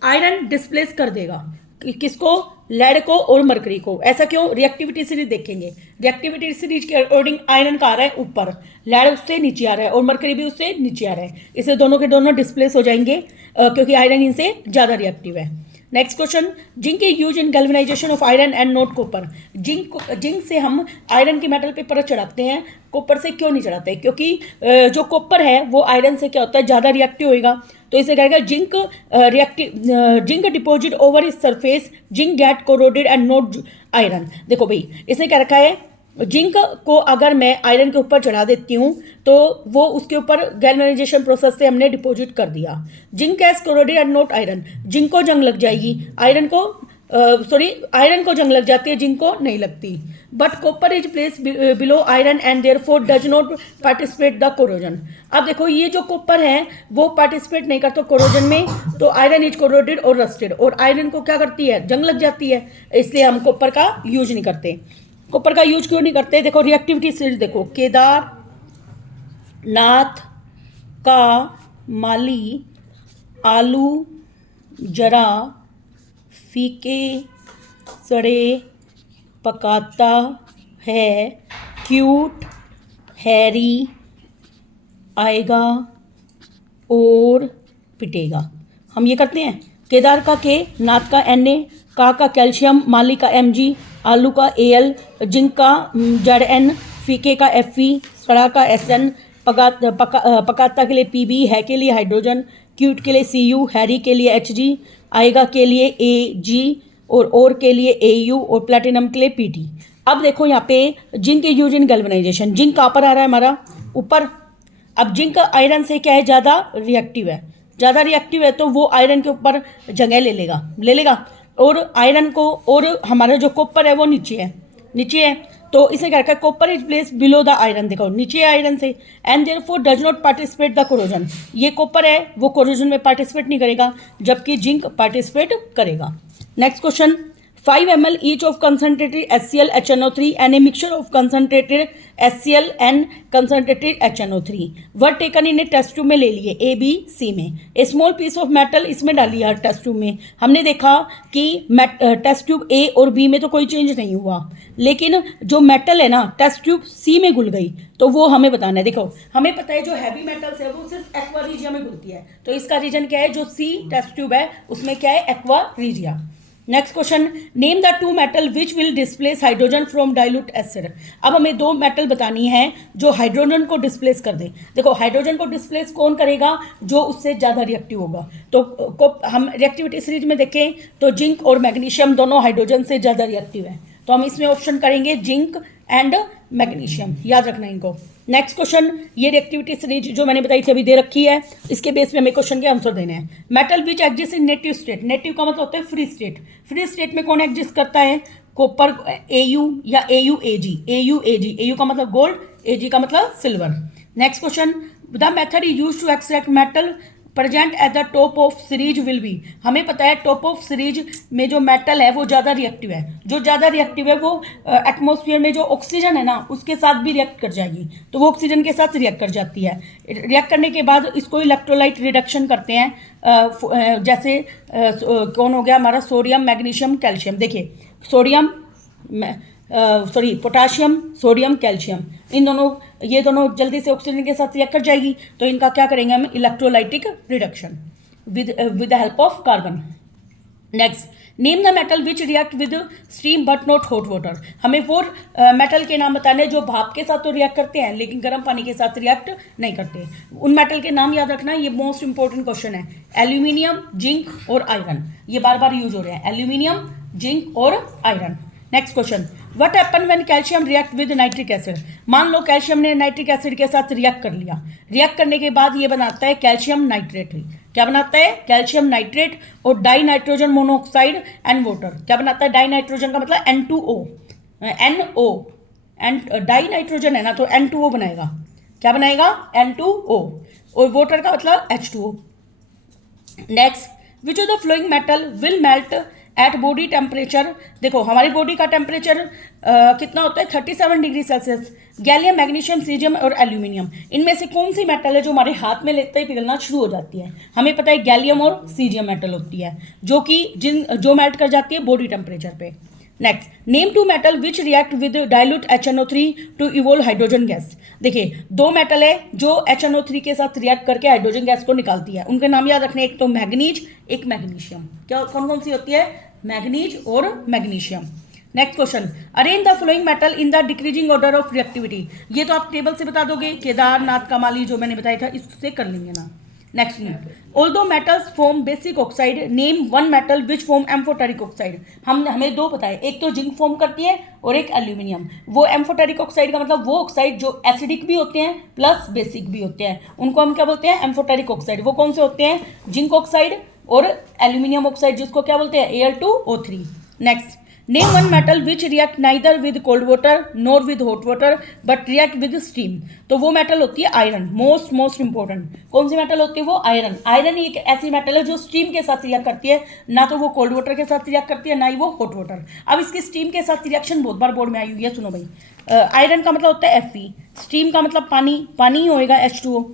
आयरन डिस्प्लेस कर देगा किसको, लेड को और मरकरी को। ऐसा क्यों, रिएक्टिविटी सीरीज देखेंगे, रिएक्टिविटी सीरीज के अकॉर्डिंग आयरन का आ रहा है ऊपर, लेड उससे नीचे आ रहा है और मरकरी भी उससे नीचे आ रहा है, इससे दोनों के दोनों डिस्प्लेस हो जाएंगे क्योंकि आयरन इनसे ज़्यादा रिएक्टिव है। Next question, zinc is use in galvanisation of iron and not copper. Zinc से हम आयरन के मेटल पे परत चढ़ाते हैं, कॉपर से क्यों नहीं चढ़ाते, क्योंकि जो कॉपर है वो आयरन से क्या होता है, ज़्यादा रिएक्टिव होएगा। तो इसे कहेगा zinc deposit over its surface, zinc get corroded and not iron. देखो भाई इसे क्या रखा है, जिंक को अगर मैं आयरन के ऊपर चढ़ा देती हूँ तो वो उसके ऊपर गैल्वेनाइजेशन प्रोसेस से हमने डिपॉजिट कर दिया। Zinc as corroded and not iron, zinc को जंग लग जाएगी, आयरन को जंग लग जाती है, जिंक को नहीं लगती। But copper is place below iron and therefore does not participate the corrosion. अब देखो ये जो कॉपर है वो पार्टिसिपेट नहीं करता कोरोजन में, तो आयरन इज कोरोडेड और रस्टेड, और आयरन को क्या करती है, जंग लग जाती है, इसलिए हम कॉपर का यूज नहीं करते। कॉपर का यूज क्यों नहीं करते, देखो रिएक्टिविटी सीरीज देखो, केदार नाथ का माली आलू जरा फीके सड़े पकाता है, क्यूट हैरी आएगा और पिटेगा। हम ये करते हैं, केदार का के, नाथ का Na, का कैल्शियम, माली का Mg, आलू का Al, जिंक का Zn, फीके का Fe, सड़ा का Sn, पकाता के लिए Pb, है के लिए हाइड्रोजन, क्यूट के लिए Cu, हैरी के लिए Hg, आएगा के लिए Ag और के लिए Au और प्लेटिनम के लिए Pt। अब देखो यहाँ पे zinc use in galvanisation, zinc कहाँ पर आ रहा है हमारा, ऊपर। अब जिंक आयरन से क्या है, ज़्यादा रिएक्टिव है, ज़्यादा रिएक्टिव है तो वो आयरन के ऊपर जगह ले लेगा और आयरन को, और हमारा जो कॉपर है वो नीचे है, तो इसे क्या रखा है, copper is place below the iron, देखो नीचे आयरन से, and therefore does not participate the corrosion. ये कॉपर है वो कोरोजन में पार्टिसिपेट नहीं करेगा, जबकि जिंक पार्टिसिपेट करेगा। Next question, 5 ml each of concentrated HCl HNO3 and a mixture of concentrated HCl and concentrated HNO3 were taken in a test tube में ले लिए A B C में। A small piece of metal इसमें डाल लिया test tube में। हमने देखा कि टेस्ट ट्यूब A और B में तो कोई चेंज नहीं हुआ, लेकिन जो मेटल है ना टेस्ट ट्यूब C में घुल गई, तो वो हमें बताना है। देखो हमें पता है जो हैवी मेटल्स है वो सिर्फ एक्वा रीजिया में घुलती है, तो इसका रीजन क्या है, जो C टेस्ट ट्यूब है उसमें क्या है, aqua regia. Next question, name the 2 metal which will displace hydrogen from dilute acid. अब हमें 2 मेटल बतानी है जो हाइड्रोजन को डिस्प्लेस कर दे। देखो हाइड्रोजन को डिस्प्लेस कौन करेगा, जो उससे ज़्यादा रिएक्टिव होगा। तो हम रिएक्टिविटी सीरीज में देखें तो जिंक और मैग्नीशियम दोनों हाइड्रोजन से ज़्यादा रिएक्टिव है, तो हम इसमें ऑप्शन करेंगे जिंक एंड मैग्नीशियम, याद रखना इनको। नेक्स्ट क्वेश्चन, ये रिएक्टिविटी सीरीज जो मैंने बताई थी अभी दे रखी है, इसके बेस पे हमें क्वेश्चन के आंसर देने हैं। Metal which exist in native state, native का मतलब होता है फ्री स्टेट, फ्री स्टेट में कौन एग्जिस्ट करता है, कॉपर Au या Au का मतलब गोल्ड, Ag का मतलब silver. Next question, the method is use to extract metal present at the top of series will be. हमें पता है टॉप ऑफ सीरीज में जो मेटल है वो ज़्यादा रिएक्टिव है, जो ज़्यादा रिएक्टिव है वो एटमॉस्फेयर में जो ऑक्सीजन है ना उसके साथ भी रिएक्ट कर जाएगी, तो वो ऑक्सीजन के साथ रिएक्ट कर जाती है। रिएक्ट करने के बाद इसको इलेक्ट्रोलाइट रिडक्शन करते हैं, जैसे कौन हो गया हमारा, सोडियम, मैग्नीशियम, कैल्शियम। देखिए सोडियम पोटाशियम, सोडियम, कैल्शियम, ये दोनों जल्दी से ऑक्सीजन के साथ रिएक्ट कर जाएगी, तो इनका क्या करेंगे हम, electrolytic reduction with the help of carbon. Next, name the metal which react with steam but not hot water. हमें वो मेटल के नाम बताने जो भाप के साथ तो रिएक्ट करते हैं लेकिन गर्म पानी के साथ रिएक्ट नहीं करते, उन मेटल के नाम याद रखना, ये मोस्ट इंपॉर्टेंट क्वेश्चन है। एल्यूमिनियम, जिंक और आयरन, ये बार बार यूज हो रहे हैं, एल्यूमिनियम, जिंक और iron. Next question, what happen when calcium react with nitric acid. मान लो कैल्शियम ने नाइट्रिक एसिड के साथ रिएक्ट कर लिया, रिएक्ट करने के बाद ये बनाता है कैल्शियम नाइट्रेट। क्या बनाता है, कैल्शियम नाइट्रेट और die nitrogen monoxide and water. क्या बनाता है, डाई नाइट्रोजन का मतलब N2O, एंड डाई नाइट्रोजन है ना तो N2O बनाएगा। क्या बनाएगा, N2O, और वाटर का मतलब H2O। Next, which of the following metal will melt eight body temperature, देखो हमारी बॉडी का टेम्परेचर कितना होता है 37 degree Celsius. Gallium, magnesium, caesium और एल्यूमिनियम, इनमें से कौन सी मेटल है जो हमारे हाथ में लेते ही पिघलना शुरू हो जाती है? हमें पता है गैलियम और सीजियम मेटल होती है, जो कि जो मेल्ट कर जाती है बॉडी टेम्परेचर पे। Next, name two metal which react with dilute HNO3 to evolve hydrogen gas. देखिए दो मेटल है जो HNO3 के साथ रिएक्ट करके हाइड्रोजन गैस को निकालती है, उनके नाम याद रखने, एक तो मैग्नीज, एक मैग्नीशियम। क्या कौन कौन सी होती है? मैग्नीज और magnesium. Next question, arrange the following metal in the decreasing order of reactivity. ये तो आप टेबल से बता दोगे, केदारनाथ कमाली जो मैंने बताया था इससे कर लेंगे ना। Next, although metals form basic oxide, name one metal which form amphoteric oxide. हमें दो पता है, एक तो जिंक फॉर्म करती है और एक एल्यूमिनियम। वो एम्फोटेरिक ऑक्साइड का मतलब वो ऑक्साइड जो एसिडिक भी होते हैं प्लस बेसिक भी होते हैं, उनको हम क्या बोलते हैं? Amphoteric oxide. वो कौन से होते हैं? जिंक ऑक्साइड और एल्यूमिनियम ऑक्साइड, जिसको क्या बोलते हैं? Al2O3। Next, name one metal which react neither with cold water nor with hot water but react with steam. तो वो मेटल होती है आयरन। मोस्ट इंपॉर्टेंट कौन सी मेटल होती है? वो आयरन। आयरन ही एक ऐसी मेटल है जो स्टीम के साथ रिएक्ट करती है, ना तो वो कोल्ड वाटर के साथ रिएक्ट करती है ना ही वो हॉट वाटर। अब इसकी स्टीम के साथ रिएक्शन बहुत बार बोर्ड में आई हुई है, सुनो भाई। आयरन का मतलब होता है Fe, स्टीम का मतलब पानी, पानी ही होएगा H2O,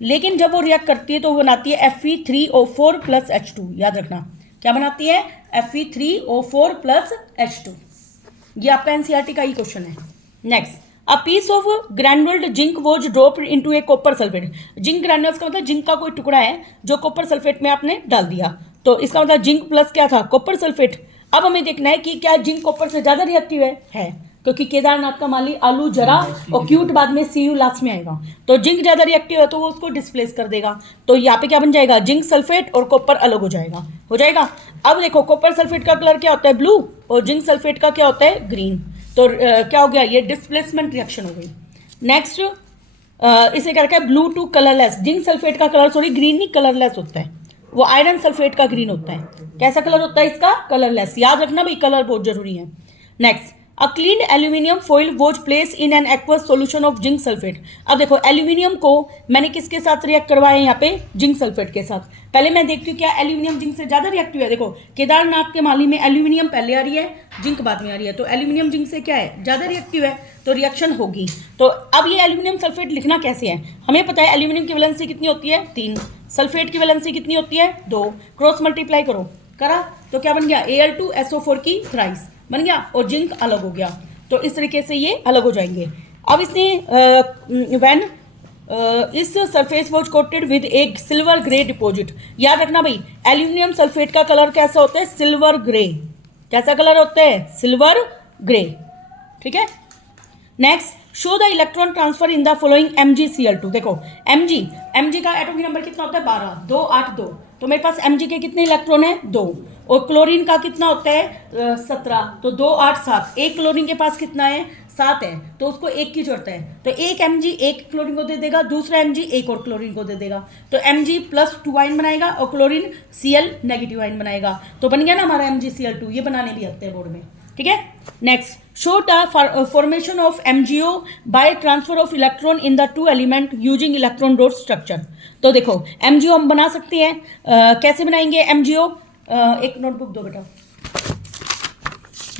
लेकिन जब वो रिएक्ट करती है तो वो बनाती है Fe3O4 प्लस H2। याद रखना क्या बनाती है? Fe3O4 plus H2। ये आपका एनसीईआरटी का ही क्वेश्चन है। Next, a piece of granulated zinc was dropped into a copper sulphate. Zinc granules का मतलब जिंक का कोई टुकड़ा है जो कॉपर सल्फेट में आपने डाल दिया, तो इसका मतलब जिंक प्लस क्या था? Copper sulphate. अब हमें देखना है कि क्या जिंक कॉपर से ज़्यादा रिएक्टिव है, क्योंकि केदारनाथ का माली आलू जरा और क्यूट बाद में CU लास्ट में आएगा, तो जिंक ज़्यादा रिएक्टिव है तो वो उसको डिस्प्लेस कर देगा। तो यहाँ पे क्या बन जाएगा? जिंक सल्फेट और कॉपर अलग हो जाएगा। अब देखो कॉपर सल्फेट का कलर क्या होता है? ब्लू, और जिंक सल्फेट का क्या होता है? ग्रीन। तो क्या हो गया? ये डिस्प्लेसमेंट रिएक्शन हो गई। नेक्स्ट, इसे क्या रखा है? Blue to colourless. Zinc sulphate का कलर ग्रीन नहीं, कलरलेस होता है। वो आयरन सल्फेट का ग्रीन होता है। कैसा कलर होता है इसका? कलरलेस। याद रखना भाई, कलर बहुत जरूरी है। Next, a clean aluminium foil was place in an aqueous solution of zinc sulphate. अब देखो एल्यूमिनियम को मैंने किसके साथ रिएक्ट करवाया है? यहाँ पे जिंक सल्फेट के साथ। पहले मैं देखती हूँ क्या एल्यूमिनियम जिंक से ज़्यादा रिएक्टिव है। देखो केदारनाथ के माली में एल्यूमिनियम पहले आ रही है, जिंक बाद में आ रही है, तो एल्यूमिनियम जिंक से क्या है? ज़्यादा रिएक्टिव है, तो रिएक्शन होगी। तो अब ये एल्यूमिनियम सल्फेट लिखना कैसे है? हमें पता है एल्यूमिनियम की वैलेंसी कितनी होती है? 3। सल्फेट की वैलेंसी कितनी होती है? 2। क्रॉस मल्टीप्लाई करो, करा तो क्या बन गया? Al2SO4 की थ्राइस बन गया, और जिंक अलग हो गया। तो इस तरीके से ये अलग हो जाएंगे। अब इसने व्हेन इस सरफेस वॉज कोटेड विद एक सिल्वर ग्रे डिपॉजिट। याद रखना भाई, एल्यूमिनियम सल्फेट का कलर कैसा होता है? Silver grey. कैसा कलर होता है? Silver grey. ठीक है। Next, show the electron transfer in the following MgCl2। देखो Mg का एटॉमिक नंबर कितना होता है? 12, 2, 8, 2। तो मेरे पास Mg के कितने इलेक्ट्रॉन है? 2। और क्लोरीन का कितना होता है? 17। तो 2, 8, 7। एक क्लोरीन के पास कितना है? 7 है, तो उसको एक की जरूरत है। तो एक Mg एक क्लोरीन को दे देगा, दूसरा Mg एक और क्लोरीन को दे देगा, तो Mg +2 आयन बनाएगा और क्लोरीन Cl नेगेटिव आयन बनाएगा। तो बन गया ना हमारा MgCl2। ये बनाने भी आते हैं बोर्ड में। ठीक है। Next, show the formation of MgO by transfer of electron in the 2 element using electron dot structure. तो देखो MgO हम बना सकते हैं। कैसे बनाएंगे MgO? एक नोटबुक दो बेटा।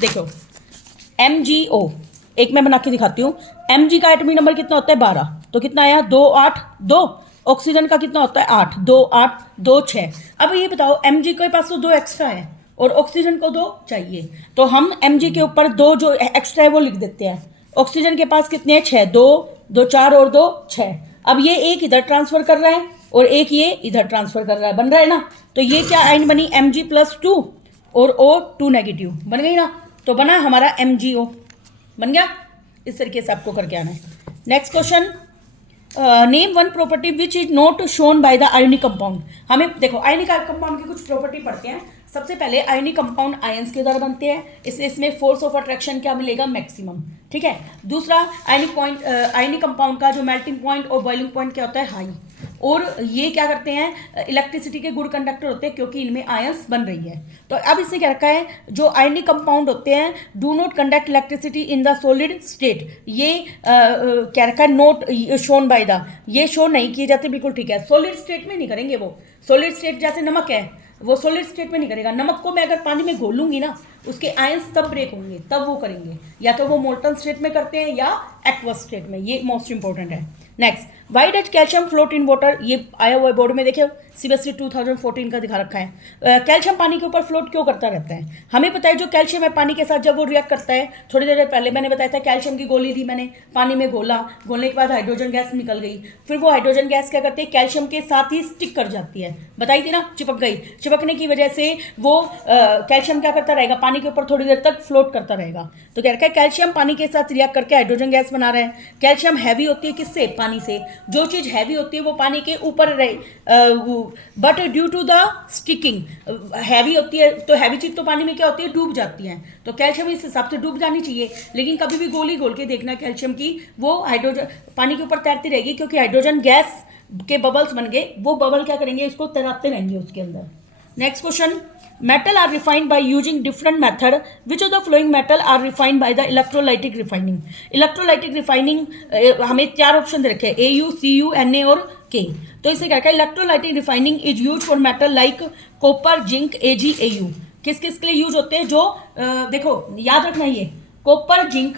देखो MgO एक मैं बना के दिखाती हूँ। Mg का एटॉमिक नंबर कितना होता है? 12। तो कितना आया? 2, 8, 2। ऑक्सीजन का कितना होता है? 8, 2, 8, 2, 6। अब ये बताओ Mg के पास तो 2 एक्स्ट्रा है और ऑक्सीजन को 2 चाहिए, तो हम Mg के ऊपर 2 जो एक्स्ट्रा है वो लिख देते हैं। ऑक्सीजन के पास कितने हैं? 6। 2, 2, 4 और 2, 6। अब ये एक इधर ट्रांसफर कर रहा है और एक ये इधर ट्रांसफर कर रहा है, बन रहा है ना। तो ये क्या आयन बनी? Mg+2 और O2 नेगेटिव बन गई ना। तो बना हमारा MgO, बन गया। इस तरीके से आपको करके आना है। Next question, name one property which is not shown by the ionic compound. हमें देखो आयोनिक कंपाउंड की कुछ प्रॉपर्टी पढ़ते हैं। सबसे पहले आयोनिक कंपाउंड आयंस के द्वारा बनते हैं, इसलिए इसमें फोर्स ऑफ अट्रैक्शन क्या मिलेगा? मैक्सिमम। ठीक है। दूसरा, आयोनिक कंपाउंड का जो मेल्टिंग पॉइंट और बॉइलिंग पॉइंट क्या होता है? हाई। और ये क्या करते हैं? इलेक्ट्रिसिटी के गुड कंडक्टर होते हैं, क्योंकि इनमें आयंस बन रही है। तो अब इससे क्या रखा है? जो आयनिक कंपाउंड होते हैं do not conduct electricity in the solid state. ये क्या रखा है? नोट शोन बाय द, ये शो नहीं किए जाते। बिल्कुल ठीक है। सॉलिड स्टेट में नहीं करेंगे वो। सॉलिड स्टेट जैसे नमक है, वो सॉलिड स्टेट में नहीं करेगा। नमक को मैं अगर पानी में घोलूंगी ना, उसके आयंस तब ब्रेक होंगे, तब वो करेंगे, या तो वो मोल्टन स्टेट में करते हैं या एक्वस स्टेट में। ये मोस्ट इंपॉर्टेंट है। Next, why does calcium float in water, ये आया हुआ है बोर्ड में, देखिए सीबीएसई 2014 का दिखा रखा है। कैल्शियम पानी के ऊपर फ्लोट क्यों करता रहता है? हमें पता है जो कैल्शियम है पानी के साथ जब वो रिएक्ट करता है, थोड़ी देर पहले मैंने बताया था कैल्शियम की गोली थी, मैंने पानी में घोला, घोलने के बाद हाइड्रोजन गैस निकल गई, फिर वो हाइड्रोजन गैस क्या करती है, कैल्शियम के साथ ही स्टिक कर जाती है, बताई थी ना, चिपक गई। चिपकने की वजह से वो कैल्शियम क्या करता रहेगा, पानी के ऊपर थोड़ी देर तक फ्लोट करता रहेगा। तो क्या रखा है, कैल्शियम पानी के साथ रिएक्ट करके हाइड्रोजन गैस बना रहा है। कैल्शियम हैवी होती है किससे? पानी से। जो चीज़ हैवी होती है वो पानी के ऊपर रहे, but due to the sticking, heavy होती है तो हैवी चीज़ तो पानी में क्या होती है, डूब जाती है। तो कैल्शियम इस हिसाब से डूब जानी चाहिए, लेकिन कभी भी गोली घोल के देखना कैल्शियम की, वो हाइड्रोजन पानी के ऊपर तैरती रहेगी, क्योंकि हाइड्रोजन गैस के बबल्स बन गए, वो बबल क्या करेंगे, इसको तैराते रहेंगे उसके अंदर। Next question, metal are refined by using different method, which of the following metal are refined by the electrolytic refining? electrolytic refining हमें 4 ऑप्शन दे रखे हैं, AU, CU, Na और K। तो इसे क्या है, electrolytic refining is used for metal like copper, zinc, Ag, Au। किस किस के लिए यूज होते हैं? जो देखो याद रखना, ये कॉपर, जिंक,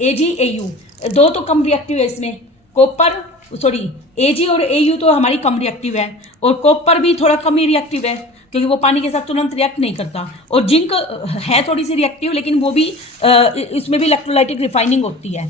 Ag, Au, दो तो कम रिएक्टिव है इसमें, कॉपर सॉरी Ag और Au तो हमारी कम रिएक्टिव है, और कॉपर भी थोड़ा कम ही रिएक्टिव है क्योंकि वो पानी के साथ तुरंत रिएक्ट नहीं करता, और जिंक है थोड़ी सी रिएक्टिव, लेकिन वो भी इसमें भी इलेक्ट्रोलाइटिक रिफाइनिंग होती है।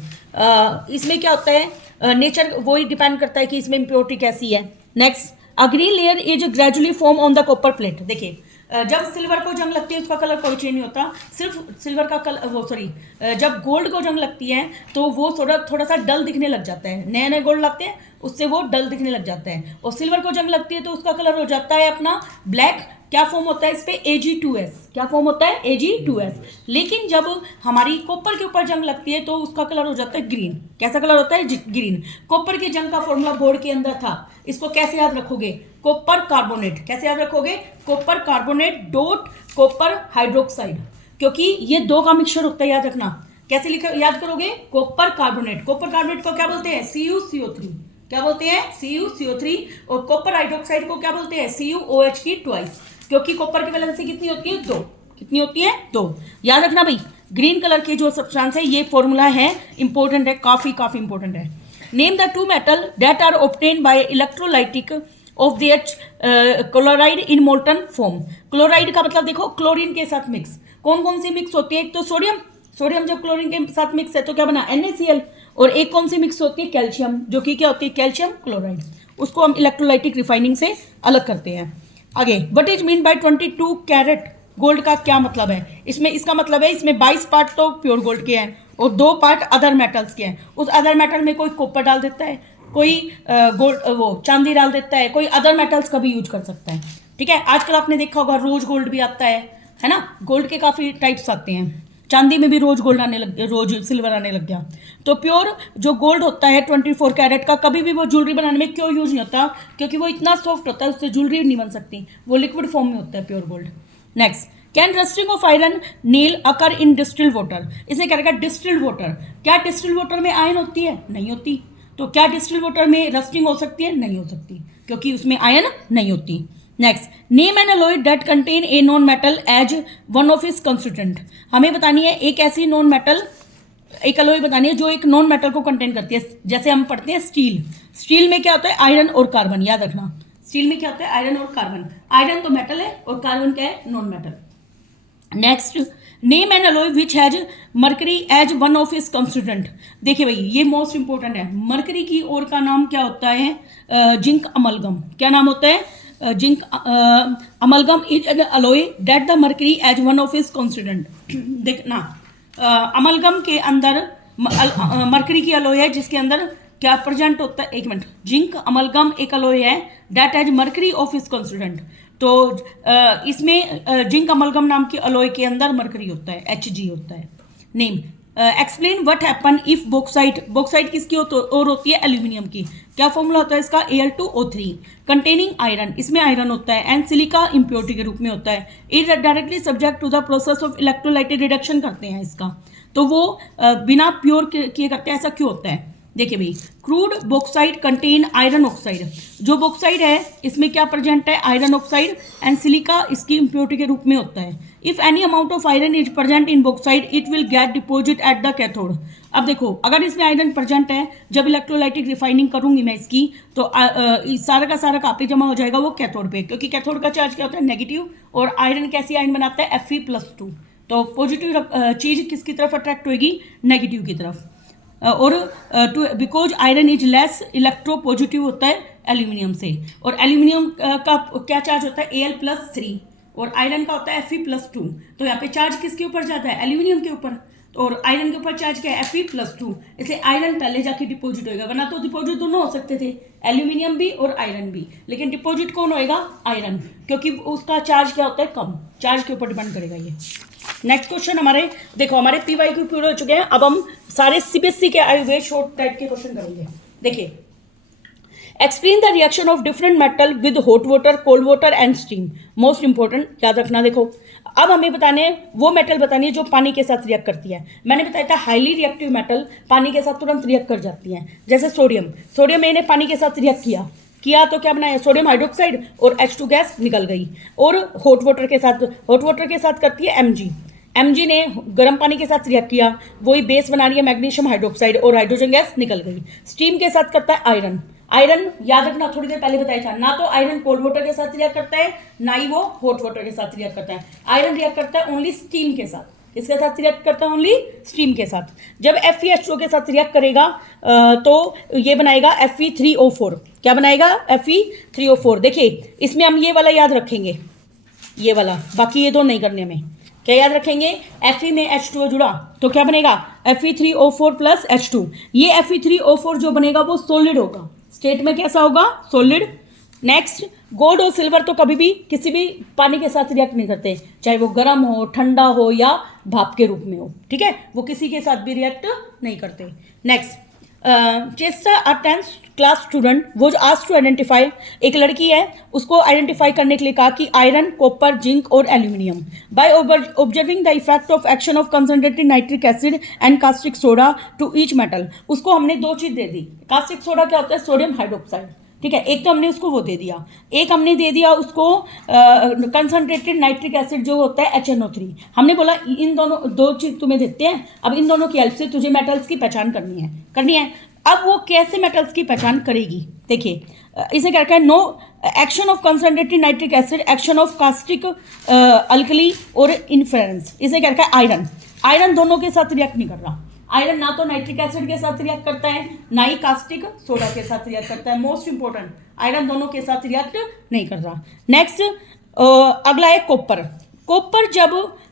इसमें क्या होता है, नेचर वो ही डिपेंड करता है कि इसमें इम्प्योरिटी कैसी है। Next, a green layer is gradually form on the copper plate. देखिए जब सिल्वर को जंग लगती है उसका कलर कोई चेंज नहीं होता, सिर्फ सिल्वर का कलर वो सॉरी जब गोल्ड को जंग लगती है तो वो थोड़ा सा डल दिखने लग जाता है, नए नए गोल्ड लाते हैं उससे वो डल दिखने लग जाता है, और सिल्वर को जंग लगती है तो उसका कलर हो जाता है अपना ब्लैक। क्या फॉर्म होता है इस पे, Ag2S। क्या फॉर्म होता है, Ag2S। लेकिन जब हमारी कॉपर के ऊपर जंग लगती है तो उसका कलर हो जाता है ग्रीन। कैसा कलर होता है, ग्रीन। कॉपर की जंग का फॉर्मूला बोर्ड के अंदर था, इसको कैसे याद रखोगे, कॉपर कार्बोनेट। कैसे याद रखोगे, copper carbonate dot copper hydroxide, क्योंकि ये दो का मिक्सचर होता है, याद रखना। कैसे लिखो, याद करोगे, कॉपर कार्बोनेट। कॉपर कार्बोनेट को क्या बोलते हैं, CuCO3। क्या बोलते हैं, CuCO3। और कॉपर हाइड्रोक्साइड को क्या बोलते हैं, CuOH की ट्वाइस, क्योंकि कॉपर की वैलेंसी कितनी होती है, 2। कितनी होती है, 2। याद रखना भाई, ग्रीन कलर की जो सब्सटेंस है, ये फॉर्मूला है, इंपॉर्टेंट है, काफी इंपॉर्टेंट है। Name the 2 metal that are obtained by electrolytic of their chloride in molten form. Chloride का मतलब देखो, क्लोरीन के साथ मिक्स। कौन कौन सी मिक्स होती है, एक तो सोडियम जब क्लोरीन के साथ मिक्स है तो क्या बना, NaCl। और एक कौन सी मिक्स होती है, कैल्शियम, जो कि क्या होती है, कैल्शियम क्लोराइड। उसको हम इलेक्ट्रोलाइटिक रिफाइनिंग से अलग करते हैं। आगे, what is mean by 22 carat gold का क्या मतलब है? इसमें इसका मतलब है इसमें 22 पार्ट तो प्योर गोल्ड के हैं और 2 पार्ट अदर मेटल्स के हैं। उस अदर मेटल में कोई कॉपर डाल देता है, कोई गोल्ड वो चांदी डाल देता है, कोई अदर मेटल्स का भी यूज कर सकता है। ठीक है, आजकल आपने देखा होगा रोज गोल्ड भी आता है ना, गोल्ड के काफ़ी टाइप्स आते हैं, चांदी में भी रोज गोल्ड आने लग गया, रोज सिल्वर आने लग गया। तो प्योर जो गोल्ड होता है 24 कैरेट का, कभी भी वो ज्वेलरी बनाने में क्यों यूज नहीं होता, क्योंकि वो इतना सॉफ्ट होता है, उससे ज्वेलरी नहीं बन सकती, वो लिक्विड फॉर्म में होता है pure gold. Next, can rusting of iron nail occur in distilled water. इसे क्या रहेगा, डिस्टिल्ड वाटर। क्या डिस्टिल्ड वाटर में आयरन होती है, नहीं होती। तो क्या डिस्टिल्ड वाटर में रस्टिंग हो सकती है, नहीं हो सकती, क्योंकि उसमें आयरन नहीं होती। Next, name an alloy that contain a non metal as one of its constituent. हमें बतानी है एक ऐसी नॉन मेटल, एक अलॉय बतानी है जो एक नॉन मेटल को कंटेन करती है। जैसे हम पढ़ते हैं स्टील, स्टील में क्या होता है, आयरन और कार्बन। याद रखना, स्टील में क्या होता है, आयरन और कार्बन। आयरन तो मेटल है और कार्बन क्या है, non metal. Next, name an alloy which has mercury as one of its constituent. देखिए भाई, ये मोस्ट इंपॉर्टेंट है। मरकरी की और का नाम क्या होता है, जिंक अमलगम। क्या नाम होता है, zinc amalgam is an alloy that the mercury as one of its constituent. देखना, अमलगम के अंदर मरकरी की अलॉय है जिसके अंदर क्या प्रेजेंट होता है, एक मिनट, जिंक अमलगम एक अलॉय है that as mercury of its constituent. तो इसमें जिंक अमलगम नाम की अलॉय के अंदर मरकरी होता है, Hg होता है। Name, explain what happen if bauxite. Bauxite किसकी और होती है, एल्यूमिनियम की। क्या फॉर्मूला होता है इसका, Al2O3 कंटेनिंग आयरन। इसमें आयरन होता है, एंड सिलिका इम्प्योरिटी के रूप में होता है। It directly subject to the process of electrolytic reduction करते हैं इसका। तो वो बिना प्योर किए करते हैं, ऐसा क्यों होता है, देखिए भाई, crude bauxite contain iron oxide. जो बॉक्साइड है इसमें क्या प्रेजेंट है, आयरन ऑक्साइड, एंड सिलिका इसकी इम्प्योरिटी के रूप में होता है। If any amount of iron is present in bauxite it will get deposit at the cathode. अब देखो, अगर इसमें आयरन प्रेजेंट है, जब इलेक्ट्रोलाइटिक रिफाइनिंग करूंगी मैं इसकी, तो सारा का सारा कापी जमा हो जाएगा वो कैथोड पे, क्योंकि कैथोड का चार्ज क्या होता है, नेगेटिव, और आयरन कैसी आयन बनाता है, Fe+2। तो पॉजिटिव चीज किसकी तरफ अट्रैक्ट होगी, नेगेटिव की तरफ। और because iron is less electro positive होता है एल्यूमिनियम से, और एल्यूमिनियम का क्या चार्ज होता है, Al+3, और आयरन का होता है Fe+2। तो यहाँ पे चार्ज किसके ऊपर जाता है, एल्यूमिनियम के ऊपर, और आयरन के ऊपर चार्ज क्या है, Fe+2, इसलिए आयरन पहले जाके डिपॉजिट होएगा, वरना तो डिपॉजिट दोनों हो सकते थे, एल्यूमिनियम भी और आयरन भी, लेकिन डिपॉजिट कौन होएगा, आयरन, क्योंकि उसका चार्ज क्या होता है, कम, चार्ज के ऊपर डिपेंड करेगा ये। नेक्स्ट क्वेश्चन हमारे, देखो हमारे PYQ पूरे हो चुके हैं, अब हम सारे CBSE के आए हुए शॉर्ट टाइप के क्वेश्चन करेंगे। देखिए, explain the reaction of different metal with hot water, cold water and steam. Most important, याद रखना। देखो, अब हमें बताने वो मेटल बतानी है जो पानी के साथ रिएक्ट करती है। मैंने बताया था हाईली रिएक्टिव मेटल पानी के साथ तुरंत रिएक्ट कर जाती हैं, जैसे सोडियम। सोडियम मैंने पानी के साथ रिएक्ट किया तो क्या बनाया, सोडियम हाइड्रोक्साइड, और H2 गैस निकल गई। और हॉट वाटर के साथ करती है Mg ने गर्म पानी के साथ रिएक्ट किया, वही बेस बना रही है मैग्नीशियम हाइड्रोक्साइड, और हाइड्रोजन गैस निकल गई। स्टीम के साथ करता है आयरन, याद रखना, थोड़ी देर पहले बताया था, ना तो आयरन कोल्ड वाटर के साथ रिएक्ट करता है, ना ही वो हॉट वाटर के साथ रिएक्ट करता है। आयरन रिएक्ट करता है ओनली स्टीम के साथ। किसके साथ रिएक्ट करता है, ओनली स्टीम के साथ। जब FeH2O के साथ रिएक्ट करेगा तो ये बनाएगा Fe3O4। क्या बनाएगा, Fe3O4। देखिए, इसमें हम ये वाला याद रखेंगे, ये वाला, बाकी ये दो नहीं करने में। क्या याद रखेंगे, Fe में H2O जुड़ा तो क्या बनेगा, Fe3O4 + H2। ये Fe3O4 जो बनेगा वो सॉलिड होगा, स्टेट में कैसा होगा, सॉलिड। नेक्स्ट, गोल्ड और सिल्वर तो कभी भी किसी भी पानी के साथ रिएक्ट नहीं करते, चाहे वो गर्म हो, ठंडा हो, या भाप के रूप में हो, ठीक है, वो किसी के साथ भी रिएक्ट नहीं करते। नेक्स्ट, चेस्टा अ 10th क्लास स्टूडेंट वो आस्क्ड टू आइडेंटिफाई, एक लड़की है, उसको आइडेंटिफाई करने के लिए कहा कि आयरन, कॉपर, जिंक और aluminium. By observing the effect of action of concentrated nitric acid and caustic soda to each metal. उसको हमने दो चीज़ दे दी। कास्टिक सोडा क्या होता है, सोडियम हाइड्रोक्साइड, ठीक है, एक तो हमने उसको वो दे दिया, एक हमने दे दिया उसको कंसनट्रेटेड नाइट्रिक एसिड जो होता है HNO3। हमने बोला इन दोनों दो चीज़ तुम्हें देते हैं, अब इन दोनों की हेल्प से तुझे मेटल्स की पहचान करनी है। अब वो कैसे मेटल्स की पहचान करेगी, देखिए, इसे क्या रखा है, no action of concentrated nitric acid, action of caustic alkali और इन्फ्रेंस। इसे क्या रखा है, आयरन दोनों के साथ रिएक्ट नहीं कर रहा। आयरन ना तो नाइट्रिक एसिड के साथ रिएक्ट करता है, ना ही कास्टिक सोडा के साथ रिएक्ट करता है। मोस्ट इंपॉर्टेंट, आयरन दोनों के साथ रिएक्ट नहीं कर रहा। नेक्स्ट, अगला है कॉपर जब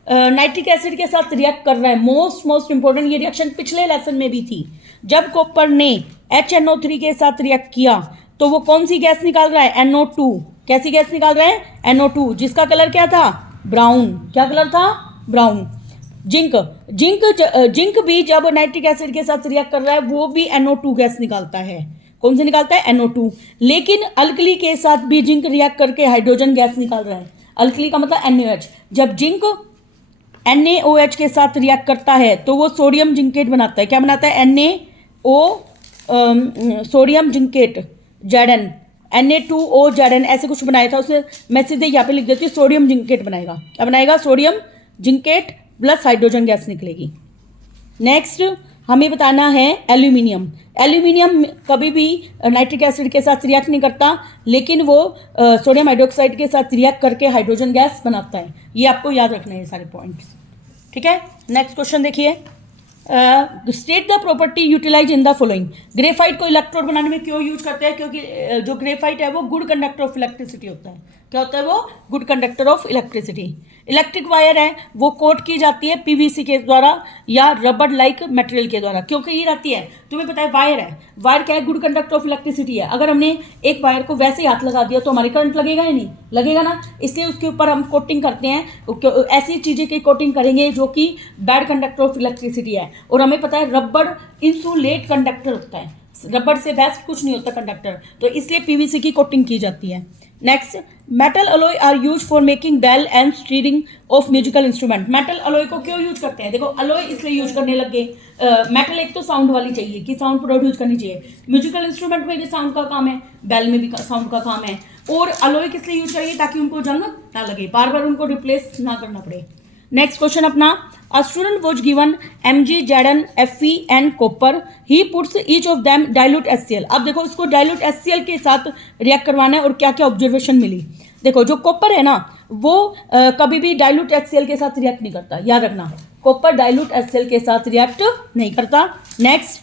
नाइट्रिक एसिड के साथ रिएक्ट कर रहा है, मोस्ट इंपॉर्टेंट, ये रिएक्शन पिछले लेसन में भी थी। जब कॉपर ने HNO3 के साथ रिएक्ट किया तो वो कौन सी गैस निकाल रहा है, NO2। कैसी गैस निकाल रहा है, NO2, जिसका कलर क्या था, ब्राउन। क्या कलर था, ब्राउन। जिंक भी जब नाइट्रिक एसिड के साथ रिएक्ट कर रहा है वो भी NO2 गैस निकालता है। कौन सी निकालता है, NO2। लेकिन अल्कली के साथ भी जिंक रिएक्ट करके हाइड्रोजन गैस निकाल रहा है। अल्कली का मतलब NaOH। जब जिंक NaOH के साथ रिएक्ट करता है तो वो सोडियम जिंकेट बनाता है। क्या बनाता है, sodium zincate, Zn, Na2O Zn, ऐसे कुछ बनाया था उसने, मैं सीधे यहाँ पे लिख देती हूँ, सोडियम जिंकेट बनाएगा। क्या बनाएगा, sodium zincate plus hydrogen gas निकलेगी। नेक्स्ट हमें बताना है एल्यूमिनियम कभी भी नाइट्रिक एसिड के साथ रिएक्ट नहीं करता, लेकिन वो सोडियम हाइड्रोक्साइड के साथ रिएक्ट करके हाइड्रोजन गैस बनाता है। ये आपको याद रखना है सारे पॉइंट्स, ठीक है। नेक्स्ट क्वेश्चन देखिए, state the property utilise in the following. Graphite को इलेक्ट्रोड बनाने में क्यों यूज करते हैं, क्योंकि जो ग्रेफाइट है वो गुड कंडक्टर ऑफ इलेक्ट्रिसिटी होता है। क्या होता है वो, good conductor of electricity. Electric wire है वो कोट की जाती है PVC के द्वारा या रबर लाइक मटेरियल के द्वारा। क्योंकि ये रहती है, तुम्हें पता है वायर है, वायर क्या है, गुड कंडक्टर ऑफ इलेक्ट्रिसिटी है। अगर हमने एक वायर को वैसे ही हाथ लगा दिया तो हमारे करंट लगेगा या नहीं लगेगा ना, इसलिए उसके ऊपर हम कोटिंग करते हैं, ऐसी चीज़ें की कोटिंग करेंगे जो कि बैड कंडक्टर ऑफ इलेक्ट्रिसिटी है। और हमें पता है रबर इंसुलेट कंडक्टर होता है, रबड़ से बेस्ट कुछ नहीं होता कंडक्टर, तो इसलिए पीवीसी की कोटिंग की जाती है। Next, metal alloy are use for making bell and steering of musical instrument. Metal alloy को क्यों यूज करते हैं? देखो अलॉय इसलिए यूज करने लग गए, मेटल एक तो साउंड वाली चाहिए कि साउंड प्रोड्यूस करनी चाहिए, म्यूजिकल इंस्ट्रूमेंट में भी साउंड का काम है, बेल में भी साउंड का काम है, और अलॉय किस लिए यूज चाहिए? ताकि उनको जंग ना लगे, बार बार उनको रिप्लेस ना करना पड़े। नेक्स्ट क्वेश्चन अपना, a student was given Mg, Zn, Fe and copper, he puts each of them dilute HCl। अब देखो इसको डाइल्यूट HCl के साथ रिएक्ट करवाना है और क्या क्या ऑब्जर्वेशन मिली। देखो जो कॉपर है ना वो कभी भी डाइल्यूट HCl के साथ रिएक्ट नहीं करता, याद रखना, कॉपर डाइल्यूट HCl के साथ रिएक्ट नहीं करता। नेक्स्ट,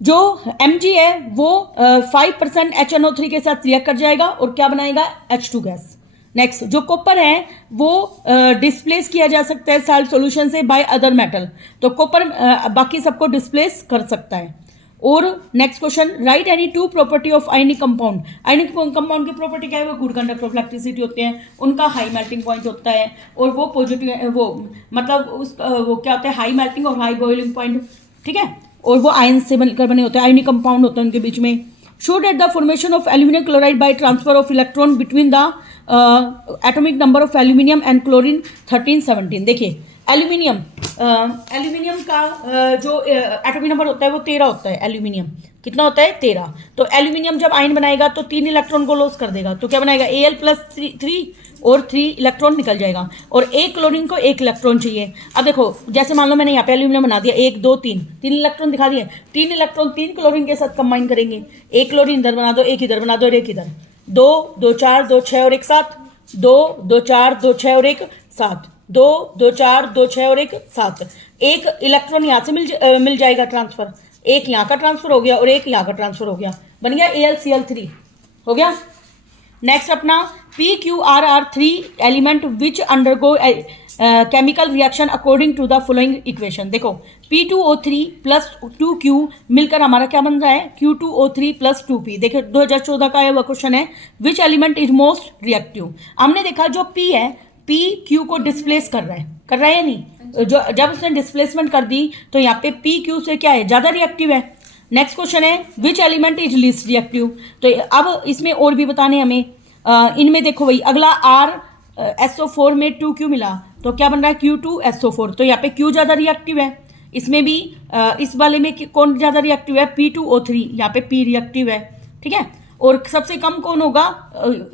जो Mg है वो 5% HNO3 के साथ रिएक्ट कर जाएगा और क्या बनाएगा? H2 gas. नेक्स्ट, जो कॉपर है वो डिस्प्लेस किया जा सकता है साल्ट सॉल्यूशन से बाय अदर मेटल, तो कॉपर बाकी सबको डिस्प्लेस कर सकता है। और next question, right any two property of ionic compound. Ionic compound की प्रॉपर्टी क्या है? वो गुड कंडक्टर ऑफ इलेक्ट्रिसिटी होते हैं, उनका हाई मेल्टिंग पॉइंट होता है, और वो पॉजिटिव वो मतलब उस वो क्या होता है? हाई मेल्टिंग और हाई बॉइलिंग पॉइंट, ठीक है, और वो आयन से बनकर बने होते हैं, आयनिक कंपाउंड होता है उनके बीच में। Show that the formation of aluminium chloride by transfer of electron between the atomic number of aluminium and chlorine 13-17। देखिए एल्यूमिनियम का जो एटॉमिक नंबर होता है वो 13 होता है। एल्यूमिनियम कितना होता है? 13। तो एल्यूमिनियम जब आयन बनाएगा तो 3 इलेक्ट्रॉन को लॉस कर देगा, तो क्या बनाएगा? Al+3 और 3 इलेक्ट्रॉन निकल जाएगा, और एक क्लोरीन को 1 इलेक्ट्रॉन चाहिए। अब देखो जैसे मान लो मैंने यहाँ पे एल्यूमिनियम बना दिया, 1 2 3 इलेक्ट्रॉन दिखा दिए, 3 इलेक्ट्रॉन 3 क्लोरीन के साथ कंबाइन करेंगे, एक क्लोरीन इधर बना दो, एक इधर बना दो और एक इधर, 2 2 4 2 6 और 1 7, 2 2 4 2 6 और 1 7, 2 2 4 2 6 और 1 7, एक इलेक्ट्रॉन यहाँ से मिल जाएगा ट्रांसफर, एक यहाँ का ट्रांसफर हो गया और एक यहाँ का ट्रांसफर हो गया, बन गया AlCl3 हो गया। नेक्स्ट अपना PQRR3 element which undergo chemical reaction according to the following equation. देखो P2O3 प्लस 2Q मिलकर हमारा क्या बन रहा है? Q2O3 plus 2P। देखो 2014 का वह क्वेश्चन है, which element is most reactive. हमने देखा जो P है, P Q को डिस्प्लेस कर रहा है या नहीं? जो जब उसने डिस्प्लेसमेंट कर दी तो यहाँ पे P Q से क्या है? ज़्यादा रिएक्टिव है। नेक्स्ट क्वेश्चन है, which element is least reactive. तो अब इसमें और भी बताने हमें, इनमें देखो भाई अगला RSO4 में 2Q मिला तो क्या बन रहा है? Q2SO4, तो यहाँ पे Q ज़्यादा रिएक्टिव है। इसमें भी इस वाले में कौन ज़्यादा रिएक्टिव है? P2O3, यहाँ पे P रिएक्टिव है, ठीक है। और सबसे कम कौन होगा?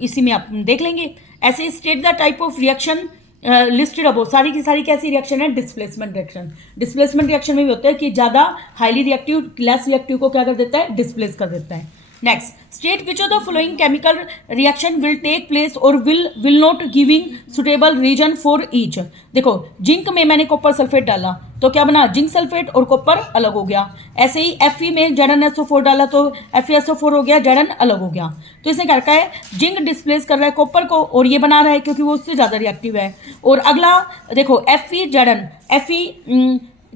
इसी में आप देख लेंगे। ऐसे state the type of reaction listed above, सारी की सारी कैसी रिएक्शन है? Displacement reaction. डिस्प्लेसमेंट रिएक्शन में भी होता है कि ज़्यादा हाईली रिएक्टिव लेस रिएक्टिव को क्या कर देता है? डिस्प्लेस कर देता है। Next, state which of the following chemical reaction will take place और will not giving suitable reason for each. देखो जिंक में मैंने कॉपर सल्फेट डाला तो क्या बना? जिंक सल्फेट और कॉपर अलग हो गया। ऐसे ही Fe में ZnSO4 डाला तो FeSO4 हो गया, Zn अलग हो गया। तो इसने क्या रखा है? जिंक डिस्प्लेस कर रहा है कॉपर को और ये बना रहा है क्योंकि वो उससे ज़्यादा रिएक्टिव है। और अगला देखो Fe Zn, Fe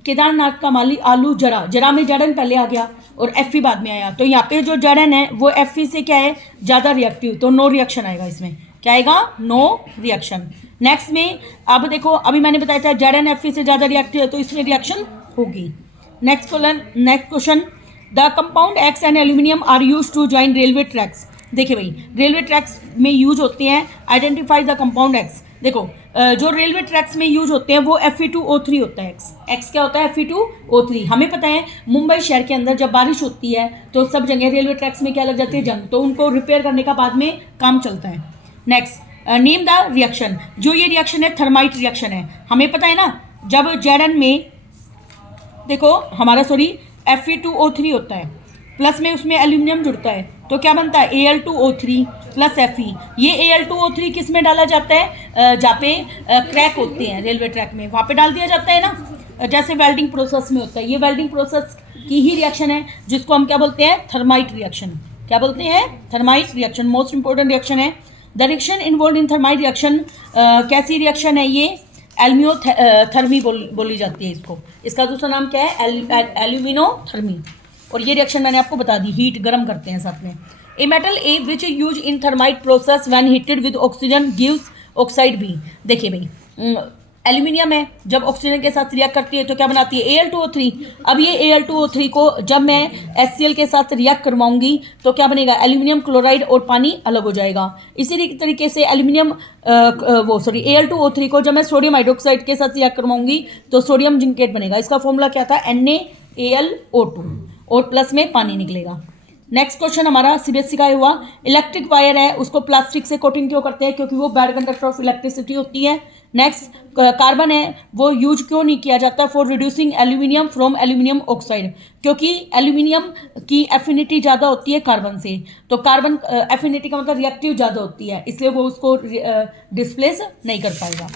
केदारनाथ का माली आलू जरा में Zn पहले आ गया और Fe बाद में आया, तो यहाँ पे जो Zn है वो Fe से क्या है? ज़्यादा रिएक्टिव, तो नो रिएक्शन आएगा इसमें। क्या आएगा? No reaction. नेक्स्ट में अब देखो अभी मैंने बताया था Zn Fe से ज़्यादा रिएक्टिव है तो इसमें रिएक्शन होगी। Next question, the compound X and aluminium are use to join railway tracks. देखिए भाई रेलवे ट्रैक्स में यूज होते हैं, आइडेंटिफाई द कंपाउंड X। देखो जो रेलवे ट्रैक्स में यूज होते हैं वो Fe2O3 होता है। X क्या होता है? Fe2O3। हमें पता है मुंबई शहर के अंदर जब बारिश होती है तो सब जगह रेलवे ट्रैक्स में क्या लग जाती है? जंग, तो उनको रिपेयर करने का बाद में काम चलता है। Next, name the reaction. जो ये रिएक्शन है थर्माइट रिएक्शन है। हमें पता है ना जब Zn में देखो हमारा Fe2O3 होता है, प्लस में उसमें एल्यूमिनियम जुड़ता है तो क्या बनता है? Al2O3 plus Fe। ये Al2O3 किस में डाला जाता है? जहाँ पे क्रैक होते हैं रेलवे ट्रैक में, वहाँ पे डाल दिया जाता है ना, जैसे वेल्डिंग प्रोसेस में होता है। ये वेल्डिंग प्रोसेस की ही रिएक्शन है जिसको हम क्या बोलते हैं? Thermite reaction. क्या बोलते हैं? Thermite reaction. Most important reaction है। The reaction involve in thermite reaction कैसी रिएक्शन है? ये एल्यूमिनोथर्मी बोली जाती है इसको। इसका दूसरा नाम क्या है? एल्यूमिनोथर्मी। और ये रिएक्शन मैंने आपको बता दी, हीट गर्म करते हैं साथ में। A metal A which use in thermite process when heated with oxygen gives oxide B. देखिए भाई एल्यूमिनियम है, जब ऑक्सीजन के साथ रिएक्ट करती है तो क्या बनाती है, Al2O3। अब ये Al2O3 को जब मैं HCl के साथ रिएक्ट करवाऊंगी तो क्या बनेगा, एल्यूमिनियम क्लोराइड और पानी अलग हो जाएगा। इसी तरीके से Al2O3 को जब मैं सोडियम हाइड्रोक्साइड के साथ रिएक्ट करवाऊंगी तो सोडियम जिंकेट बनेगा। इसका फॉर्मूला क्या था, NaAlO2 और प्लस में पानी निकलेगा। नेक्स्ट क्वेश्चन हमारा CBSE का हुआ, इलेक्ट्रिक वायर है उसको प्लास्टिक से कोटिंग क्यों करते हैं, क्योंकि वो बैड कंडक्टर ऑफ इलेक्ट्रिसिटी होती है। नेक्स्ट कार्बन है वो यूज क्यों नहीं किया जाता for reducing aluminium from aluminium oxide, क्योंकि एल्यूमिनियम की एफिनिटी ज़्यादा होती है कार्बन से, तो कार्बन एफिनिटी का मतलब रिएक्टिव ज़्यादा होती है, इसलिए वो उसको डिस्प्लेस नहीं कर पाएगा।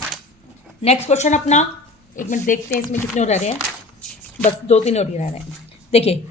नेक्स्ट क्वेश्चन अपना, एक मिनट देखते हैं इसमें कितने रह रहे हैं, बस 2-3 और रह रहे हैं। देखिए,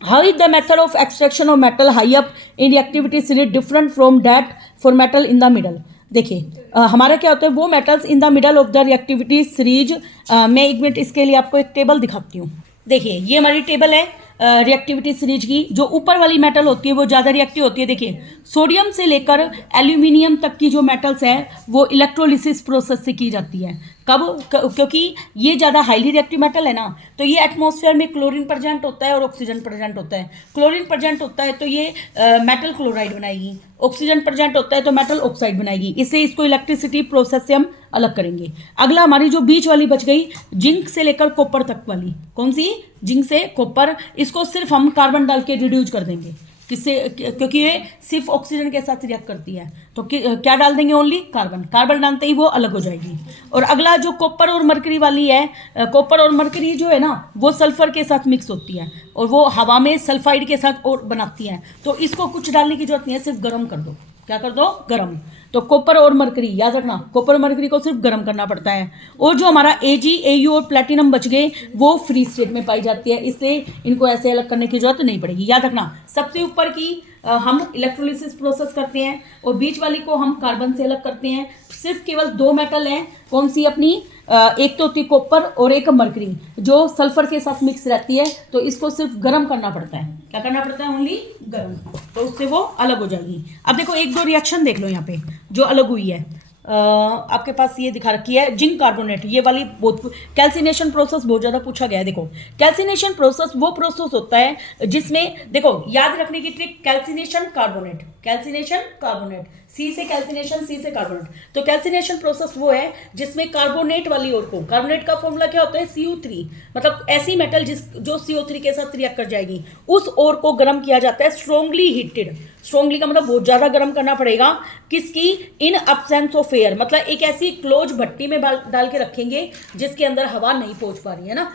how is the method of extraction of metal high up in reactivity series different from that for metal in the middle. देखिए हमारा क्या होता है, वो metals in the middle of the reactivity series, मैं एक मिनट इसके लिए आपको एक टेबल दिखाती हूँ। देखिए ये हमारी टेबल है रिएक्टिविटी सीरीज की। जो ऊपर वाली मेटल होती है वो ज़्यादा रिएक्टिव होती है। देखिए सोडियम से लेकर एल्यूमिनियम तक की जो मेटल्स हैं वो इलेक्ट्रोलिसिस प्रोसेस से की जाती है। कब, क्योंकि ये ज़्यादा हाईली रिएक्टिव मेटल है ना, तो ये एटमॉस्फेयर में क्लोरीन प्रेजेंट होता है और ऑक्सीजन प्रेजेंट होता है। क्लोरीन प्रेजेंट होता है तो ये मेटल क्लोराइड बनाएगी, ऑक्सीजन प्रेजेंट होता है तो मेटल ऑक्साइड बनाएगी। इससे इसको इलेक्ट्रिसिटी प्रोसेस से हम अलग करेंगे। अगला हमारी जो बीच वाली बच गई, जिंक से लेकर कॉपर तक वाली, कौन सी, जिंक से कॉपर, इसको सिर्फ हम कार्बन डाल के रिड्यूस कर देंगे। किससे, क्योंकि ये सिर्फ ऑक्सीजन के साथ रिएक्ट करती है, तो क्या डाल देंगे, ओनली कार्बन। कार्बन डालते ही वो अलग हो जाएगी। और अगला जो कॉपर और मरकरी वाली है, कॉपर और मरकरी जो है ना वो सल्फर के साथ मिक्स होती है और वो हवा में सल्फाइड के साथ और बनाती है, तो इसको कुछ डालने की जरूरत नहीं है, सिर्फ गर्म कर दो। क्या कर दो, गर्म। तो कॉपर और मरकरी याद रखना, कॉपर और मरकरी को सिर्फ गर्म करना पड़ता है। और जो हमारा Ag, Au और प्लेटिनम बच गए वो फ्री स्टेट में पाई जाती है, इससे इनको ऐसे अलग करने की जरूरत नहीं पड़ेगी। याद रखना, सबसे ऊपर की हम इलेक्ट्रोलिसिस प्रोसेस करते हैं और बीच वाली को हम कार्बन से अलग करते हैं। सिर्फ केवल 2 मेटल हैं, कौन सी अपनी, एक तो होती कॉपर और एक मरकरी, जो सल्फर के साथ मिक्स रहती है, तो इसको सिर्फ गर्म करना पड़ता है। क्या करना पड़ता है, ओनली गर्म, तो उससे वो अलग हो जाएगी। अब देखो 1-2 रिएक्शन देख लो यहाँ पे जो अलग हुई है। आपके पास ये दिखा रखी है जिंक कार्बोनेट, ये वाली बहुत, कैल्सिनेशन प्रोसेस बहुत ज़्यादा पूछा गया है। देखो कैल्सिनेशन प्रोसेस वो प्रोसेस होता है जिसमें, देखो याद रखने की trick, calcination carbonate, calcination carbonate, C से कैल्सिनेशन, सी से कार्बोनेट। तो कैल्सिनेशन प्रोसेस वो है जिसमें कार्बोनेट वाली ओर को, कार्बोनेट का फॉर्मूला क्या होता है, CO3, मतलब ऐसी मेटल जो CO3 के साथ रिएक्ट कर जाएगी, उस ओर को गर्म किया जाता है, स्ट्रोंगली हीटेड। स्ट्रोंगली का मतलब बहुत ज़्यादा गर्म करना पड़ेगा, किसकी, इन अब्सेंस ऑफ एयर, मतलब एक ऐसी क्लोज भट्टी में डाल के रखेंगे जिसके अंदर हवा नहीं पहुंच पा रही है ना,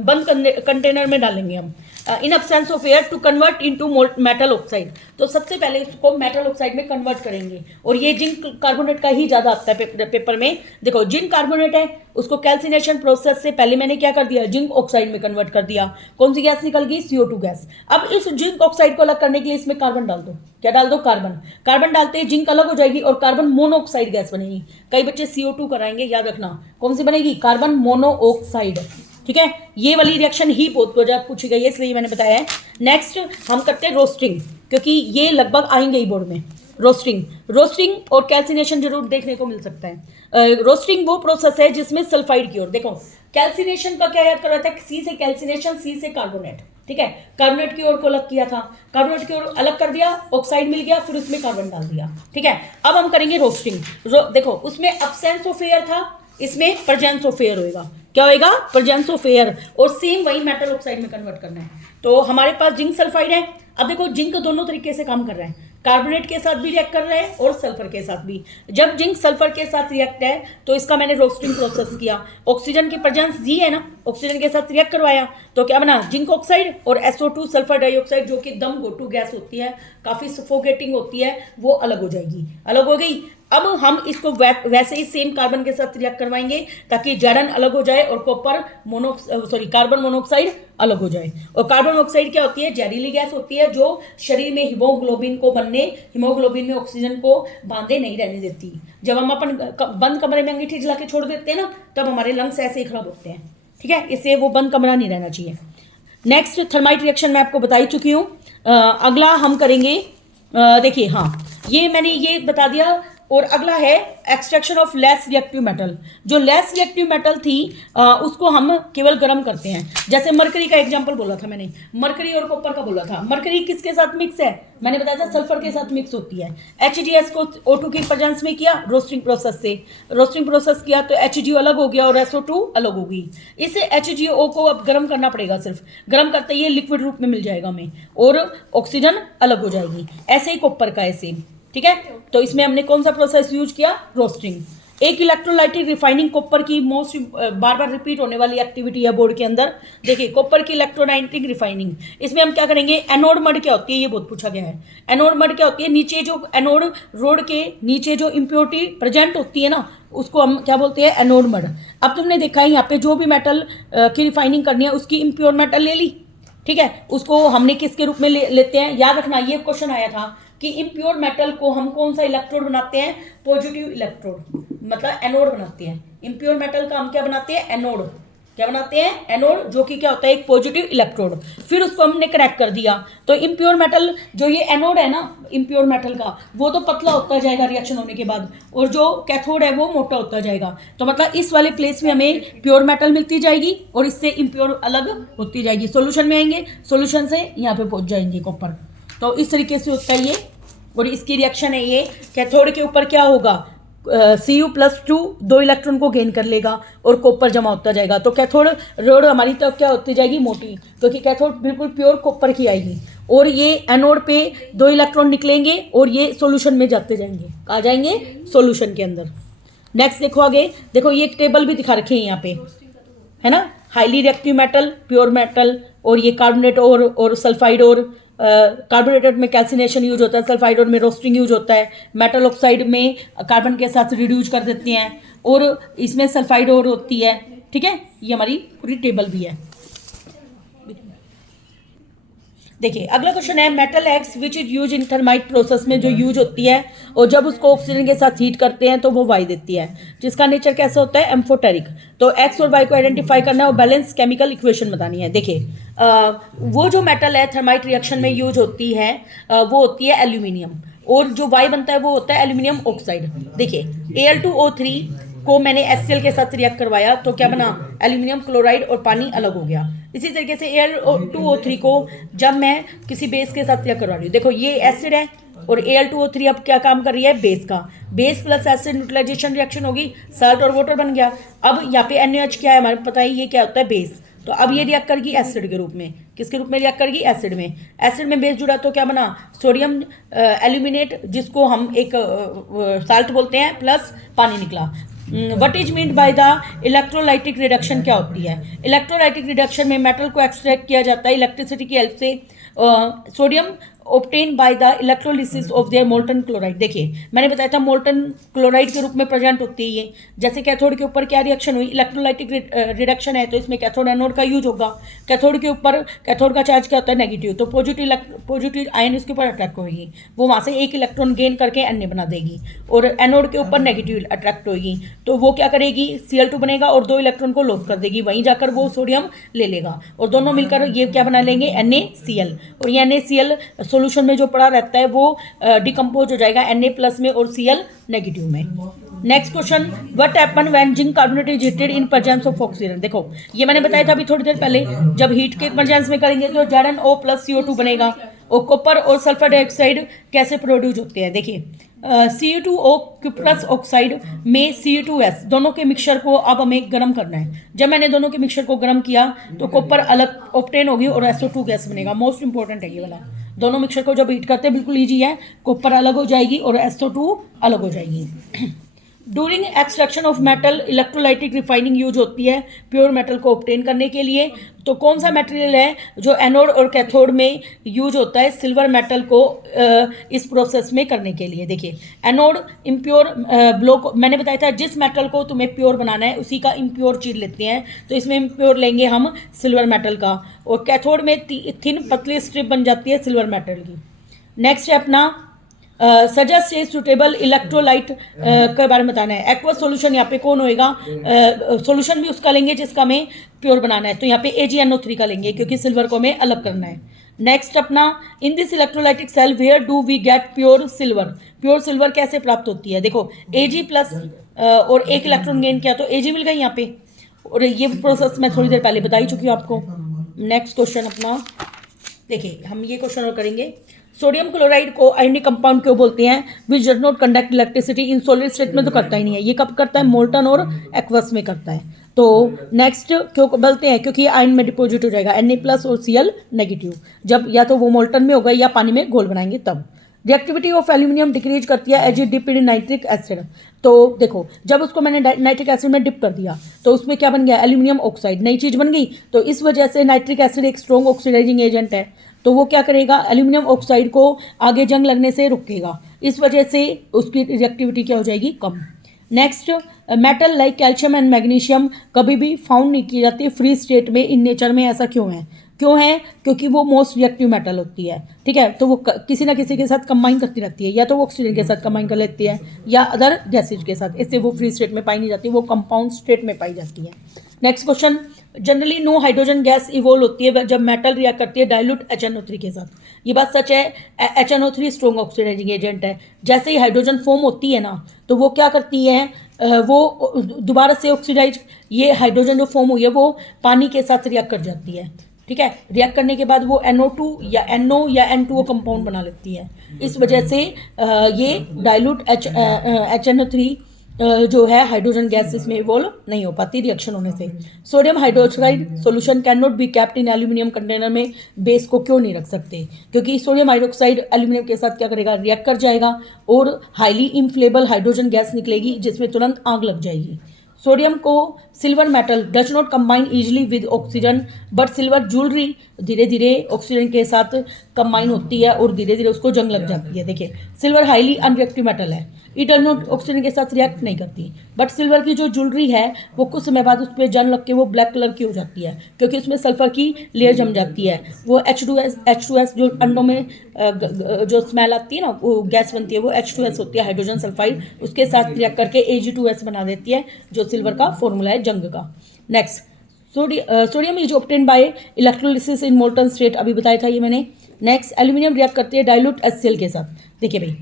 बंद कंटेनर में डालेंगे हम, in absence of air to convert into metal oxide. तो सबसे पहले इसको मेटल ऑक्साइड में कन्वर्ट करेंगे, और ये जिंक कार्बोनेट का ही ज़्यादा आता है पेपर में। देखो जिंक कार्बोनेट है, उसको कैल्सिनेशन प्रोसेस से पहले मैंने क्या कर दिया, जिंक ऑक्साइड में कन्वर्ट कर दिया। कौन सी गैस निकल गई, CO2 गैस। अब इस जिंक ऑक्साइड को अलग करने के लिए इसमें कार्बन डाल दो। क्या डाल दो, कार्बन। कार्बन डालते ही जिंक अलग हो जाएगी और कार्बन मोनोऑक्साइड गैस बनेगी। कई बच्चे CO2 कराएंगे, याद रखना कौन सी बनेगी, कार्बन मोनोऑक्साइड। ठीक है, ये वाली रिएक्शन ही बहुत ज़्यादा पूछी गई है, इसलिए मैंने बताया है। नेक्स्ट हम करते हैं रोस्टिंग, क्योंकि ये लगभग आएंगे ही बोर्ड में। रोस्टिंग और कैल्सिनेशन जरूर देखने को मिल सकता है। रोस्टिंग वो प्रोसेस है जिसमें सल्फाइड की ओर, देखो कैल्सिनेशन का क्या याद करवाता है, सी से कैल्सिनेशन, सी से कार्बोनेट। ठीक है, कार्बोनेट की ओर को अलग किया था, कार्बोनेट की ओर अलग कर दिया, ऑक्साइड मिल गया, फिर उसमें कार्बन डाल दिया। ठीक है, अब हम करेंगे रोस्टिंग। देखो उसमें अब्सेंस ऑफ एयर था, इसमें प्रेजेंस ऑफ एयर होएगा। क्या होएगा, प्रेजेंस ऑफ एयर, और सेम वही मेटल ऑक्साइड में कन्वर्ट करना है। तो हमारे पास जिंक सल्फाइड है। अब देखो जिंक दोनों तरीके से काम कर रहा है, कार्बोनेट के साथ भी रिएक्ट कर रहा है और सल्फर के साथ भी। जब जिंक सल्फर के साथ रिएक्ट है तो इसका मैंने रोस्टिंग प्रोसेस किया, ऑक्सीजन की प्रेजेंस जी है ना, ऑक्सीजन के साथ रिएक्ट करवाया, तो क्या बना, जिंक ऑक्साइड और SO2 सल्फर डाइऑक्साइड, जो कि दम घोटू गैस होती है, काफ़ी सफोकेटिंग होती है, वो अलग हो जाएगी। अलग हो गई। अब हम इसको वैसे ही सेम कार्बन के साथ रिएक्ट करवाएंगे ताकि जड़न अलग हो जाए और कार्बन मोनोऑक्साइड अलग हो जाए। और कार्बन मोनोऑक्साइड क्या होती है, जहरीली गैस होती है जो शरीर में हीमोग्लोबिन में ऑक्सीजन को बांधे नहीं रहने देती। जब हम अपन बंद कमरे में अंगीठी जला के छोड़ देते हैं ना, तब हमारे लंग्स ऐसे ही खराब होते हैं। ठीक है, इससे वो बंद कमरा नहीं रहना चाहिए। नेक्स्ट थर्माइट रिएक्शन मैं आपको बता ही चुकी हूँ। अगला हम करेंगे, देखिए हाँ, ये मैंने ये बता दिया और अगला है extraction of less reactive metal. जो लेस रिएक्टिव मेटल थी उसको हम केवल गर्म करते हैं। जैसे मरकरी का एग्जांपल बोला था मैंने, मरकरी और कॉपर का बोला था। मरकरी किसके साथ मिक्स है, मैंने बताया था सल्फर के साथ मिक्स होती है। HGS को O2 की प्रेजेंस में किया, रोस्टिंग प्रोसेस से रोस्टिंग प्रोसेस किया तो HGO अलग हो गया और SO2 अलग हो गई। इसे HGO को अब गर्म करना पड़ेगा, सिर्फ गर्म करते ही लिक्विड रूप में मिल जाएगा हमें और ऑक्सीजन अलग हो जाएगी। ऐसे ही कॉपर का ऐसे, ठीक है। तो इसमें हमने कौन सा प्रोसेस यूज किया, रोस्टिंग। एक इलेक्ट्रोलाइटिक रिफाइनिंग कॉपर की मोस्ट बार बार रिपीट होने वाली एक्टिविटी है बोर्ड के अंदर। देखिए कॉपर की इलेक्ट्रोलाइटिक रिफाइनिंग, इसमें हम क्या करेंगे, एनोड मड क्या होती है ये बहुत पूछा गया है। एनोड मड क्या होती है, नीचे जो एनोड रोड के नीचे जो इम्प्योरिटी प्रेजेंट होती है ना, उसको हम क्या बोलते हैं, एनोड मड। अब तुमने देखा है यहाँ पे जो भी मेटल की रिफाइनिंग करनी है उसकी इम्प्योर मेटल ले ली, ठीक है। उसको हमने किसके रूप में लेते हैं, याद रखना ये क्वेश्चन आया था कि इम्प्योर मेटल को हम कौन सा इलेक्ट्रोड बनाते हैं, पॉजिटिव इलेक्ट्रोड, मतलब एनोड बनाते हैं। इम्प्योर मेटल का हम क्या बनाते हैं, एनोड। क्या बनाते हैं, एनोड, जो कि क्या होता है, एक पॉजिटिव इलेक्ट्रोड। फिर उसको हमने क्रैक कर दिया तो इम्प्योर मेटल, जो ये एनोड है ना इम्प्योर मेटल का, वो तो पतला होता जाएगा रिएक्शन होने के बाद, और जो कैथोड है वो मोटा होता जाएगा। तो मतलब इस वाले प्लेस में हमें प्योर मेटल मिलती जाएगी और इससे इम्प्योर अलग होती जाएगी। सोल्यूशन में आएंगे, सोल्यूशन से यहाँ पे पहुँच जाएंगे कॉपर। तो इस तरीके से होता है ये, और इसकी रिएक्शन है ये। कैथोड के ऊपर क्या होगा, Cu+2 2 इलेक्ट्रॉन को गेन कर लेगा और कॉपर जमा होता जाएगा। तो कैथोड रोड हमारी तरफ क्या होती जाएगी, मोटी, क्योंकि कैथोड बिल्कुल प्योर कॉपर की आएगी। और ये एनोड पे 2 इलेक्ट्रॉन निकलेंगे और ये सॉल्यूशन में जाते जाएंगे, आ जाएंगे सॉल्यूशन के अंदर। नेक्स्ट देखो आगे, देखो ये एक टेबल भी दिखा रखे हैं यहाँ पे, है ना। Highly reactive metal, pure metal, और ये कार्बोनेट और सल्फाइड और कार्बोनेटेड में कैल्सिनेशन यूज होता है, सल्फाइड और में रोस्टिंग यूज होता है। मेटल ऑक्साइड में कार्बन के साथ रिड्यूस कर देते हैं और इसमें सल्फाइड और होती है, ठीक है। ये हमारी पूरी टेबल भी है। देखिए अगला क्वेश्चन है, metal x which is use in thermite process में जो यूज होती है और जब उसको ऑक्सीजन के साथ हीट करते हैं तो वो वाई देती है, जिसका नेचर कैसा होता है, एम्फोटेरिक। तो एक्स और वाई को आइडेंटिफाई करना है और बैलेंस केमिकल इक्वेशन बतानी है। देखिए वो जो मेटल है थर्माइट रिएक्शन में यूज होती है वो होती है एल्यूमिनियम, और जो वाई बनता है वो होता है एल्यूमिनियम ऑक्साइड। देखिए Al2O3 को मैंने HCl के साथ रिएक्ट करवाया तो क्या बना, एल्यूमिनियम क्लोराइड और पानी अलग हो गया। इसी तरीके से Al2O3 को जब मैं किसी बेस के साथ रिएक्ट करवा रही हूँ, देखो ये एसिड है और Al2O3 अब क्या काम कर रही है, बेस का। Base plus acid neutralisation reaction होगी, साल्ट और वाटर बन गया। अब यहाँ पे NaOH क्या है हमारे पता है, ये क्या होता है, बेस। तो अब ये रिएक्ट करेगी एसिड के रूप में, किसके रूप में रिएक्ट करेगी, एसिड में। एसिड में बेस जुड़ा तो क्या बना, सोडियम एल्यूमिनेट, जिसको हम एक साल्ट बोलते हैं, प्लस पानी निकला। What is mean by the electrolytic reduction, क्या होती है। इलेक्ट्रोलाइटिक रिडक्शन में मेटल को एक्सट्रैक्ट किया जाता है इलेक्ट्रिसिटी की हेल्प से। Sodium obtain by the electrolysis of their molten chloride. देखिए मैंने बताया था मोल्टन क्लोराइड के रूप में प्रेजेंट होती है ये। जैसे कैथोड के ऊपर क्या रिएक्शन हुई, इलेक्ट्रोलाइटिक रिडक्शन है, तो इसमें कैथोड एनोड का यूज होगा। कैथोड के ऊपर, कैथोड का चार्ज क्या होता है, नेगेटिव, तो पॉजिटिव आयन इसके ऊपर अट्रैक्ट होगी, वो वहाँ से एक इलेक्ट्रॉन गेन करके अन्य बना देगी। और एनोड के ऊपर नेगेटिव अट्रैक्ट होगी तो वो क्या करेगी, Cl2 बनेगा और 2 इलेक्ट्रॉन को लॉस कर देगी, वहीं जाकर वो सोडियम ले लेगा और दोनों मिलकर ये क्या बना लेंगे, NaCl। और ये NaCl सॉल्यूशन में जो पड़ा रहता है वो डिकम्पोज हो जाएगा Na+ में और Cl नेगेटिव में। Next question, what happen when zinc carbonate is heated in presence of oxygen. देखो ये मैंने बताया था अभी थोड़ी देर पहले, जब हीट के प्रेजेंस में करेंगे तो ZnO+CO2 बनेगा। और कॉपर और सल्फर डाइऑक्साइड कैसे प्रोड्यूस होते हैं, देखिए Cu2O क्यूप्रस ऑक्साइड में Cu2S दोनों के मिक्सचर को अब हमें गर्म करना है। जब मैंने दोनों के मिक्सचर को गर्म किया तो कॉपर अलग ऑब्टेन होगी और SO2 गैस बनेगा। मोस्ट इंपॉर्टेंट है ये वाला, दोनों मिक्सचर को जब हीट करते हैं बिल्कुल ईजी है, कॉपर अलग हो जाएगी और SO2 अलग हो जाएगी। During extraction of metal electrolytic refining use होती है प्योर मेटल को ऑब्टेन करने के लिए। तो कौन सा मटेरियल है जो एनोड और कैथोड में यूज होता है सिल्वर मेटल को इस प्रोसेस में करने के लिए। देखिए एनोड इम्प्योर ब्लॉक, मैंने बताया था जिस मेटल को तुम्हें प्योर बनाना है उसी का इम्प्योर चीज लेते हैं, तो इसमें इम्प्योर लेंगे हम सिल्वर मेटल का। और कैथोड में थिन पतली स्ट्रिप बन जाती है सिल्वर मेटल की। नेक्स्ट है अपना सजेस्ट ए सुटेबल इलेक्ट्रोलाइट के बारे में बताना है। एक्वस सॉल्यूशन यहाँ पे कौन होएगा, सॉल्यूशन भी उसका लेंगे जिसका हमें प्योर बनाना है, तो यहाँ पे AgNO3 का लेंगे क्योंकि सिल्वर को हमें अलग करना है। नेक्स्ट अपना, in this electrolytic cell where do we get pure silver, pure silver कैसे प्राप्त होती है। देखो Ag प्लस और एक इलेक्ट्रॉन गेन किया तो Ag मिल गई यहाँ पे, और ये प्रोसेस मैं थोड़ी देर पहले बता ही चुकी हूँ आपको। नेक्स्ट क्वेश्चन अपना देखिए, हम ये क्वेश्चन और करेंगे, सोडियम क्लोराइड को आयनिक कंपाउंड क्यों बोलते हैं, which does not conduct electricity in solid state में तो करता ही नहीं है, ये कब करता है, मोल्टन और एक्वस में करता है। तो नेक्स्ट क्यों बोलते हैं, क्योंकि आयन में डिपॉजिट हो जाएगा Na+ और Cl नेगेटिव, जब या तो वो मोल्टन में होगा या पानी में घोल बनाएंगे तब। रिएक्टिविटी ऑफ एल्यूमिनियम डिक्रीज करती है as it dip in nitric acid, तो देखो जब उसको मैंने नाइट्रिक एसिड में डिप कर दिया तो उसमें क्या बन गया, एल्यूमिनियम ऑक्साइड, नई चीज़ बन गई। तो इस वजह से नाइट्रिक एसिड एक स्ट्रॉन्ग ऑक्सीडाइजिंग एजेंट है, तो वो क्या करेगा, एल्यूमिनियम ऑक्साइड को आगे जंग लगने से रुकेगा, इस वजह से उसकी रिएक्टिविटी क्या हो जाएगी, कम। Next, metal like calcium and magnesium कभी भी फाउंड नहीं की जाती फ्री स्टेट में इन नेचर में, ऐसा क्यों है, क्योंकि वो मोस्ट रिएक्टिव मेटल होती है, ठीक है। तो वो किसी ना किसी के साथ कंबाइन करती रहती है, या तो वो ऑक्सीजन के साथ कंबाइन कर लेती है या अदर गैसेज के साथ, इससे वो फ्री स्टेट में पाई नहीं जाती, वो कंपाउंड स्टेट में पाई जाती है। Next question, generally no hydrogen gas evolve होती है जब मेटल रिएक्ट करती है डाइल्यूट HNO3 के साथ, ये बात सच है। HNO3 स्ट्रॉन्ग ऑक्सीडाइजिंग एजेंट है, जैसे ही हाइड्रोजन फॉर्म होती है ना तो वो क्या करती है, वो दोबारा से ऑक्सीडाइज, ये हाइड्रोजन जो फॉर्म हुई है वो पानी के साथ रिएक्ट कर जाती है, ठीक है। रिएक्ट करने के बाद वो NO2 या NO या N2O कंपाउंड बना लेती है, इस वजह से ये डाइल्यूट HNO3 जो है हाइड्रोजन गैस इसमें इवॉल्व नहीं हो पाती रिएक्शन होने से। Sodium hydroxide solution can not be kept in aluminium container में, बेस को क्यों नहीं रख सकते, क्योंकि सोडियम हाइड्रोक्साइड एल्यूमिनियम के साथ क्या करेगा, रिएक्ट कर जाएगा और हाईली इनफ्लेमेबल हाइड्रोजन गैस निकलेगी जिसमें तुरंत आग लग जाएगी। सोडियम को silver metal does not combine easily with oxygen, but silver jewellery धीरे धीरे ऑक्सीजन के साथ कंबाइन होती है और धीरे धीरे उसको जंग लग जाती है। देखिए सिल्वर हाईली अनरिएक्टिव मेटल है, इट डज नॉट ऑक्सीजन के साथ रिएक्ट नहीं करती, बट सिल्वर की जो ज्वेलरी है वो कुछ समय बाद उस पर जंग लग के वो ब्लैक कलर की हो जाती है, क्योंकि उसमें सल्फर की लेयर जम जाती है। वो H2S जो अंडों में जो स्मेल आती है ना, वो गैस बनती है, वो H2S होती है, हाइड्रोजन सल्फाइड, उसके साथ रिएक्ट करके Ag2S बना देती है, जो सिल्वर का फॉर्मूला है जंग का। Next, sodium is obtain bye electrolysis in molten state, अभी बताया था ये मैंने। नेक्स्ट, एल्यूमिनियम रिएक्ट करती है डाइल्यूट HCl के साथ। देखिए भाई,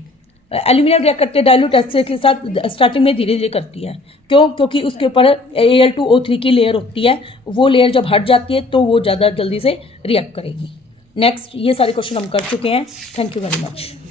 एल्यूमिनियम रिएक्ट करते हैं डाइल्यूट HCl के साथ, स्टार्टिंग में धीरे धीरे करती है, क्योंकि उसके ऊपर Al2O3 की लेयर होती है, वो लेयर जब हट जाती है तो वो ज़्यादा जल्दी से रिएक्ट करेगी। नेक्स्ट, ये सारे क्वेश्चन हम कर चुके हैं। Thank you very much.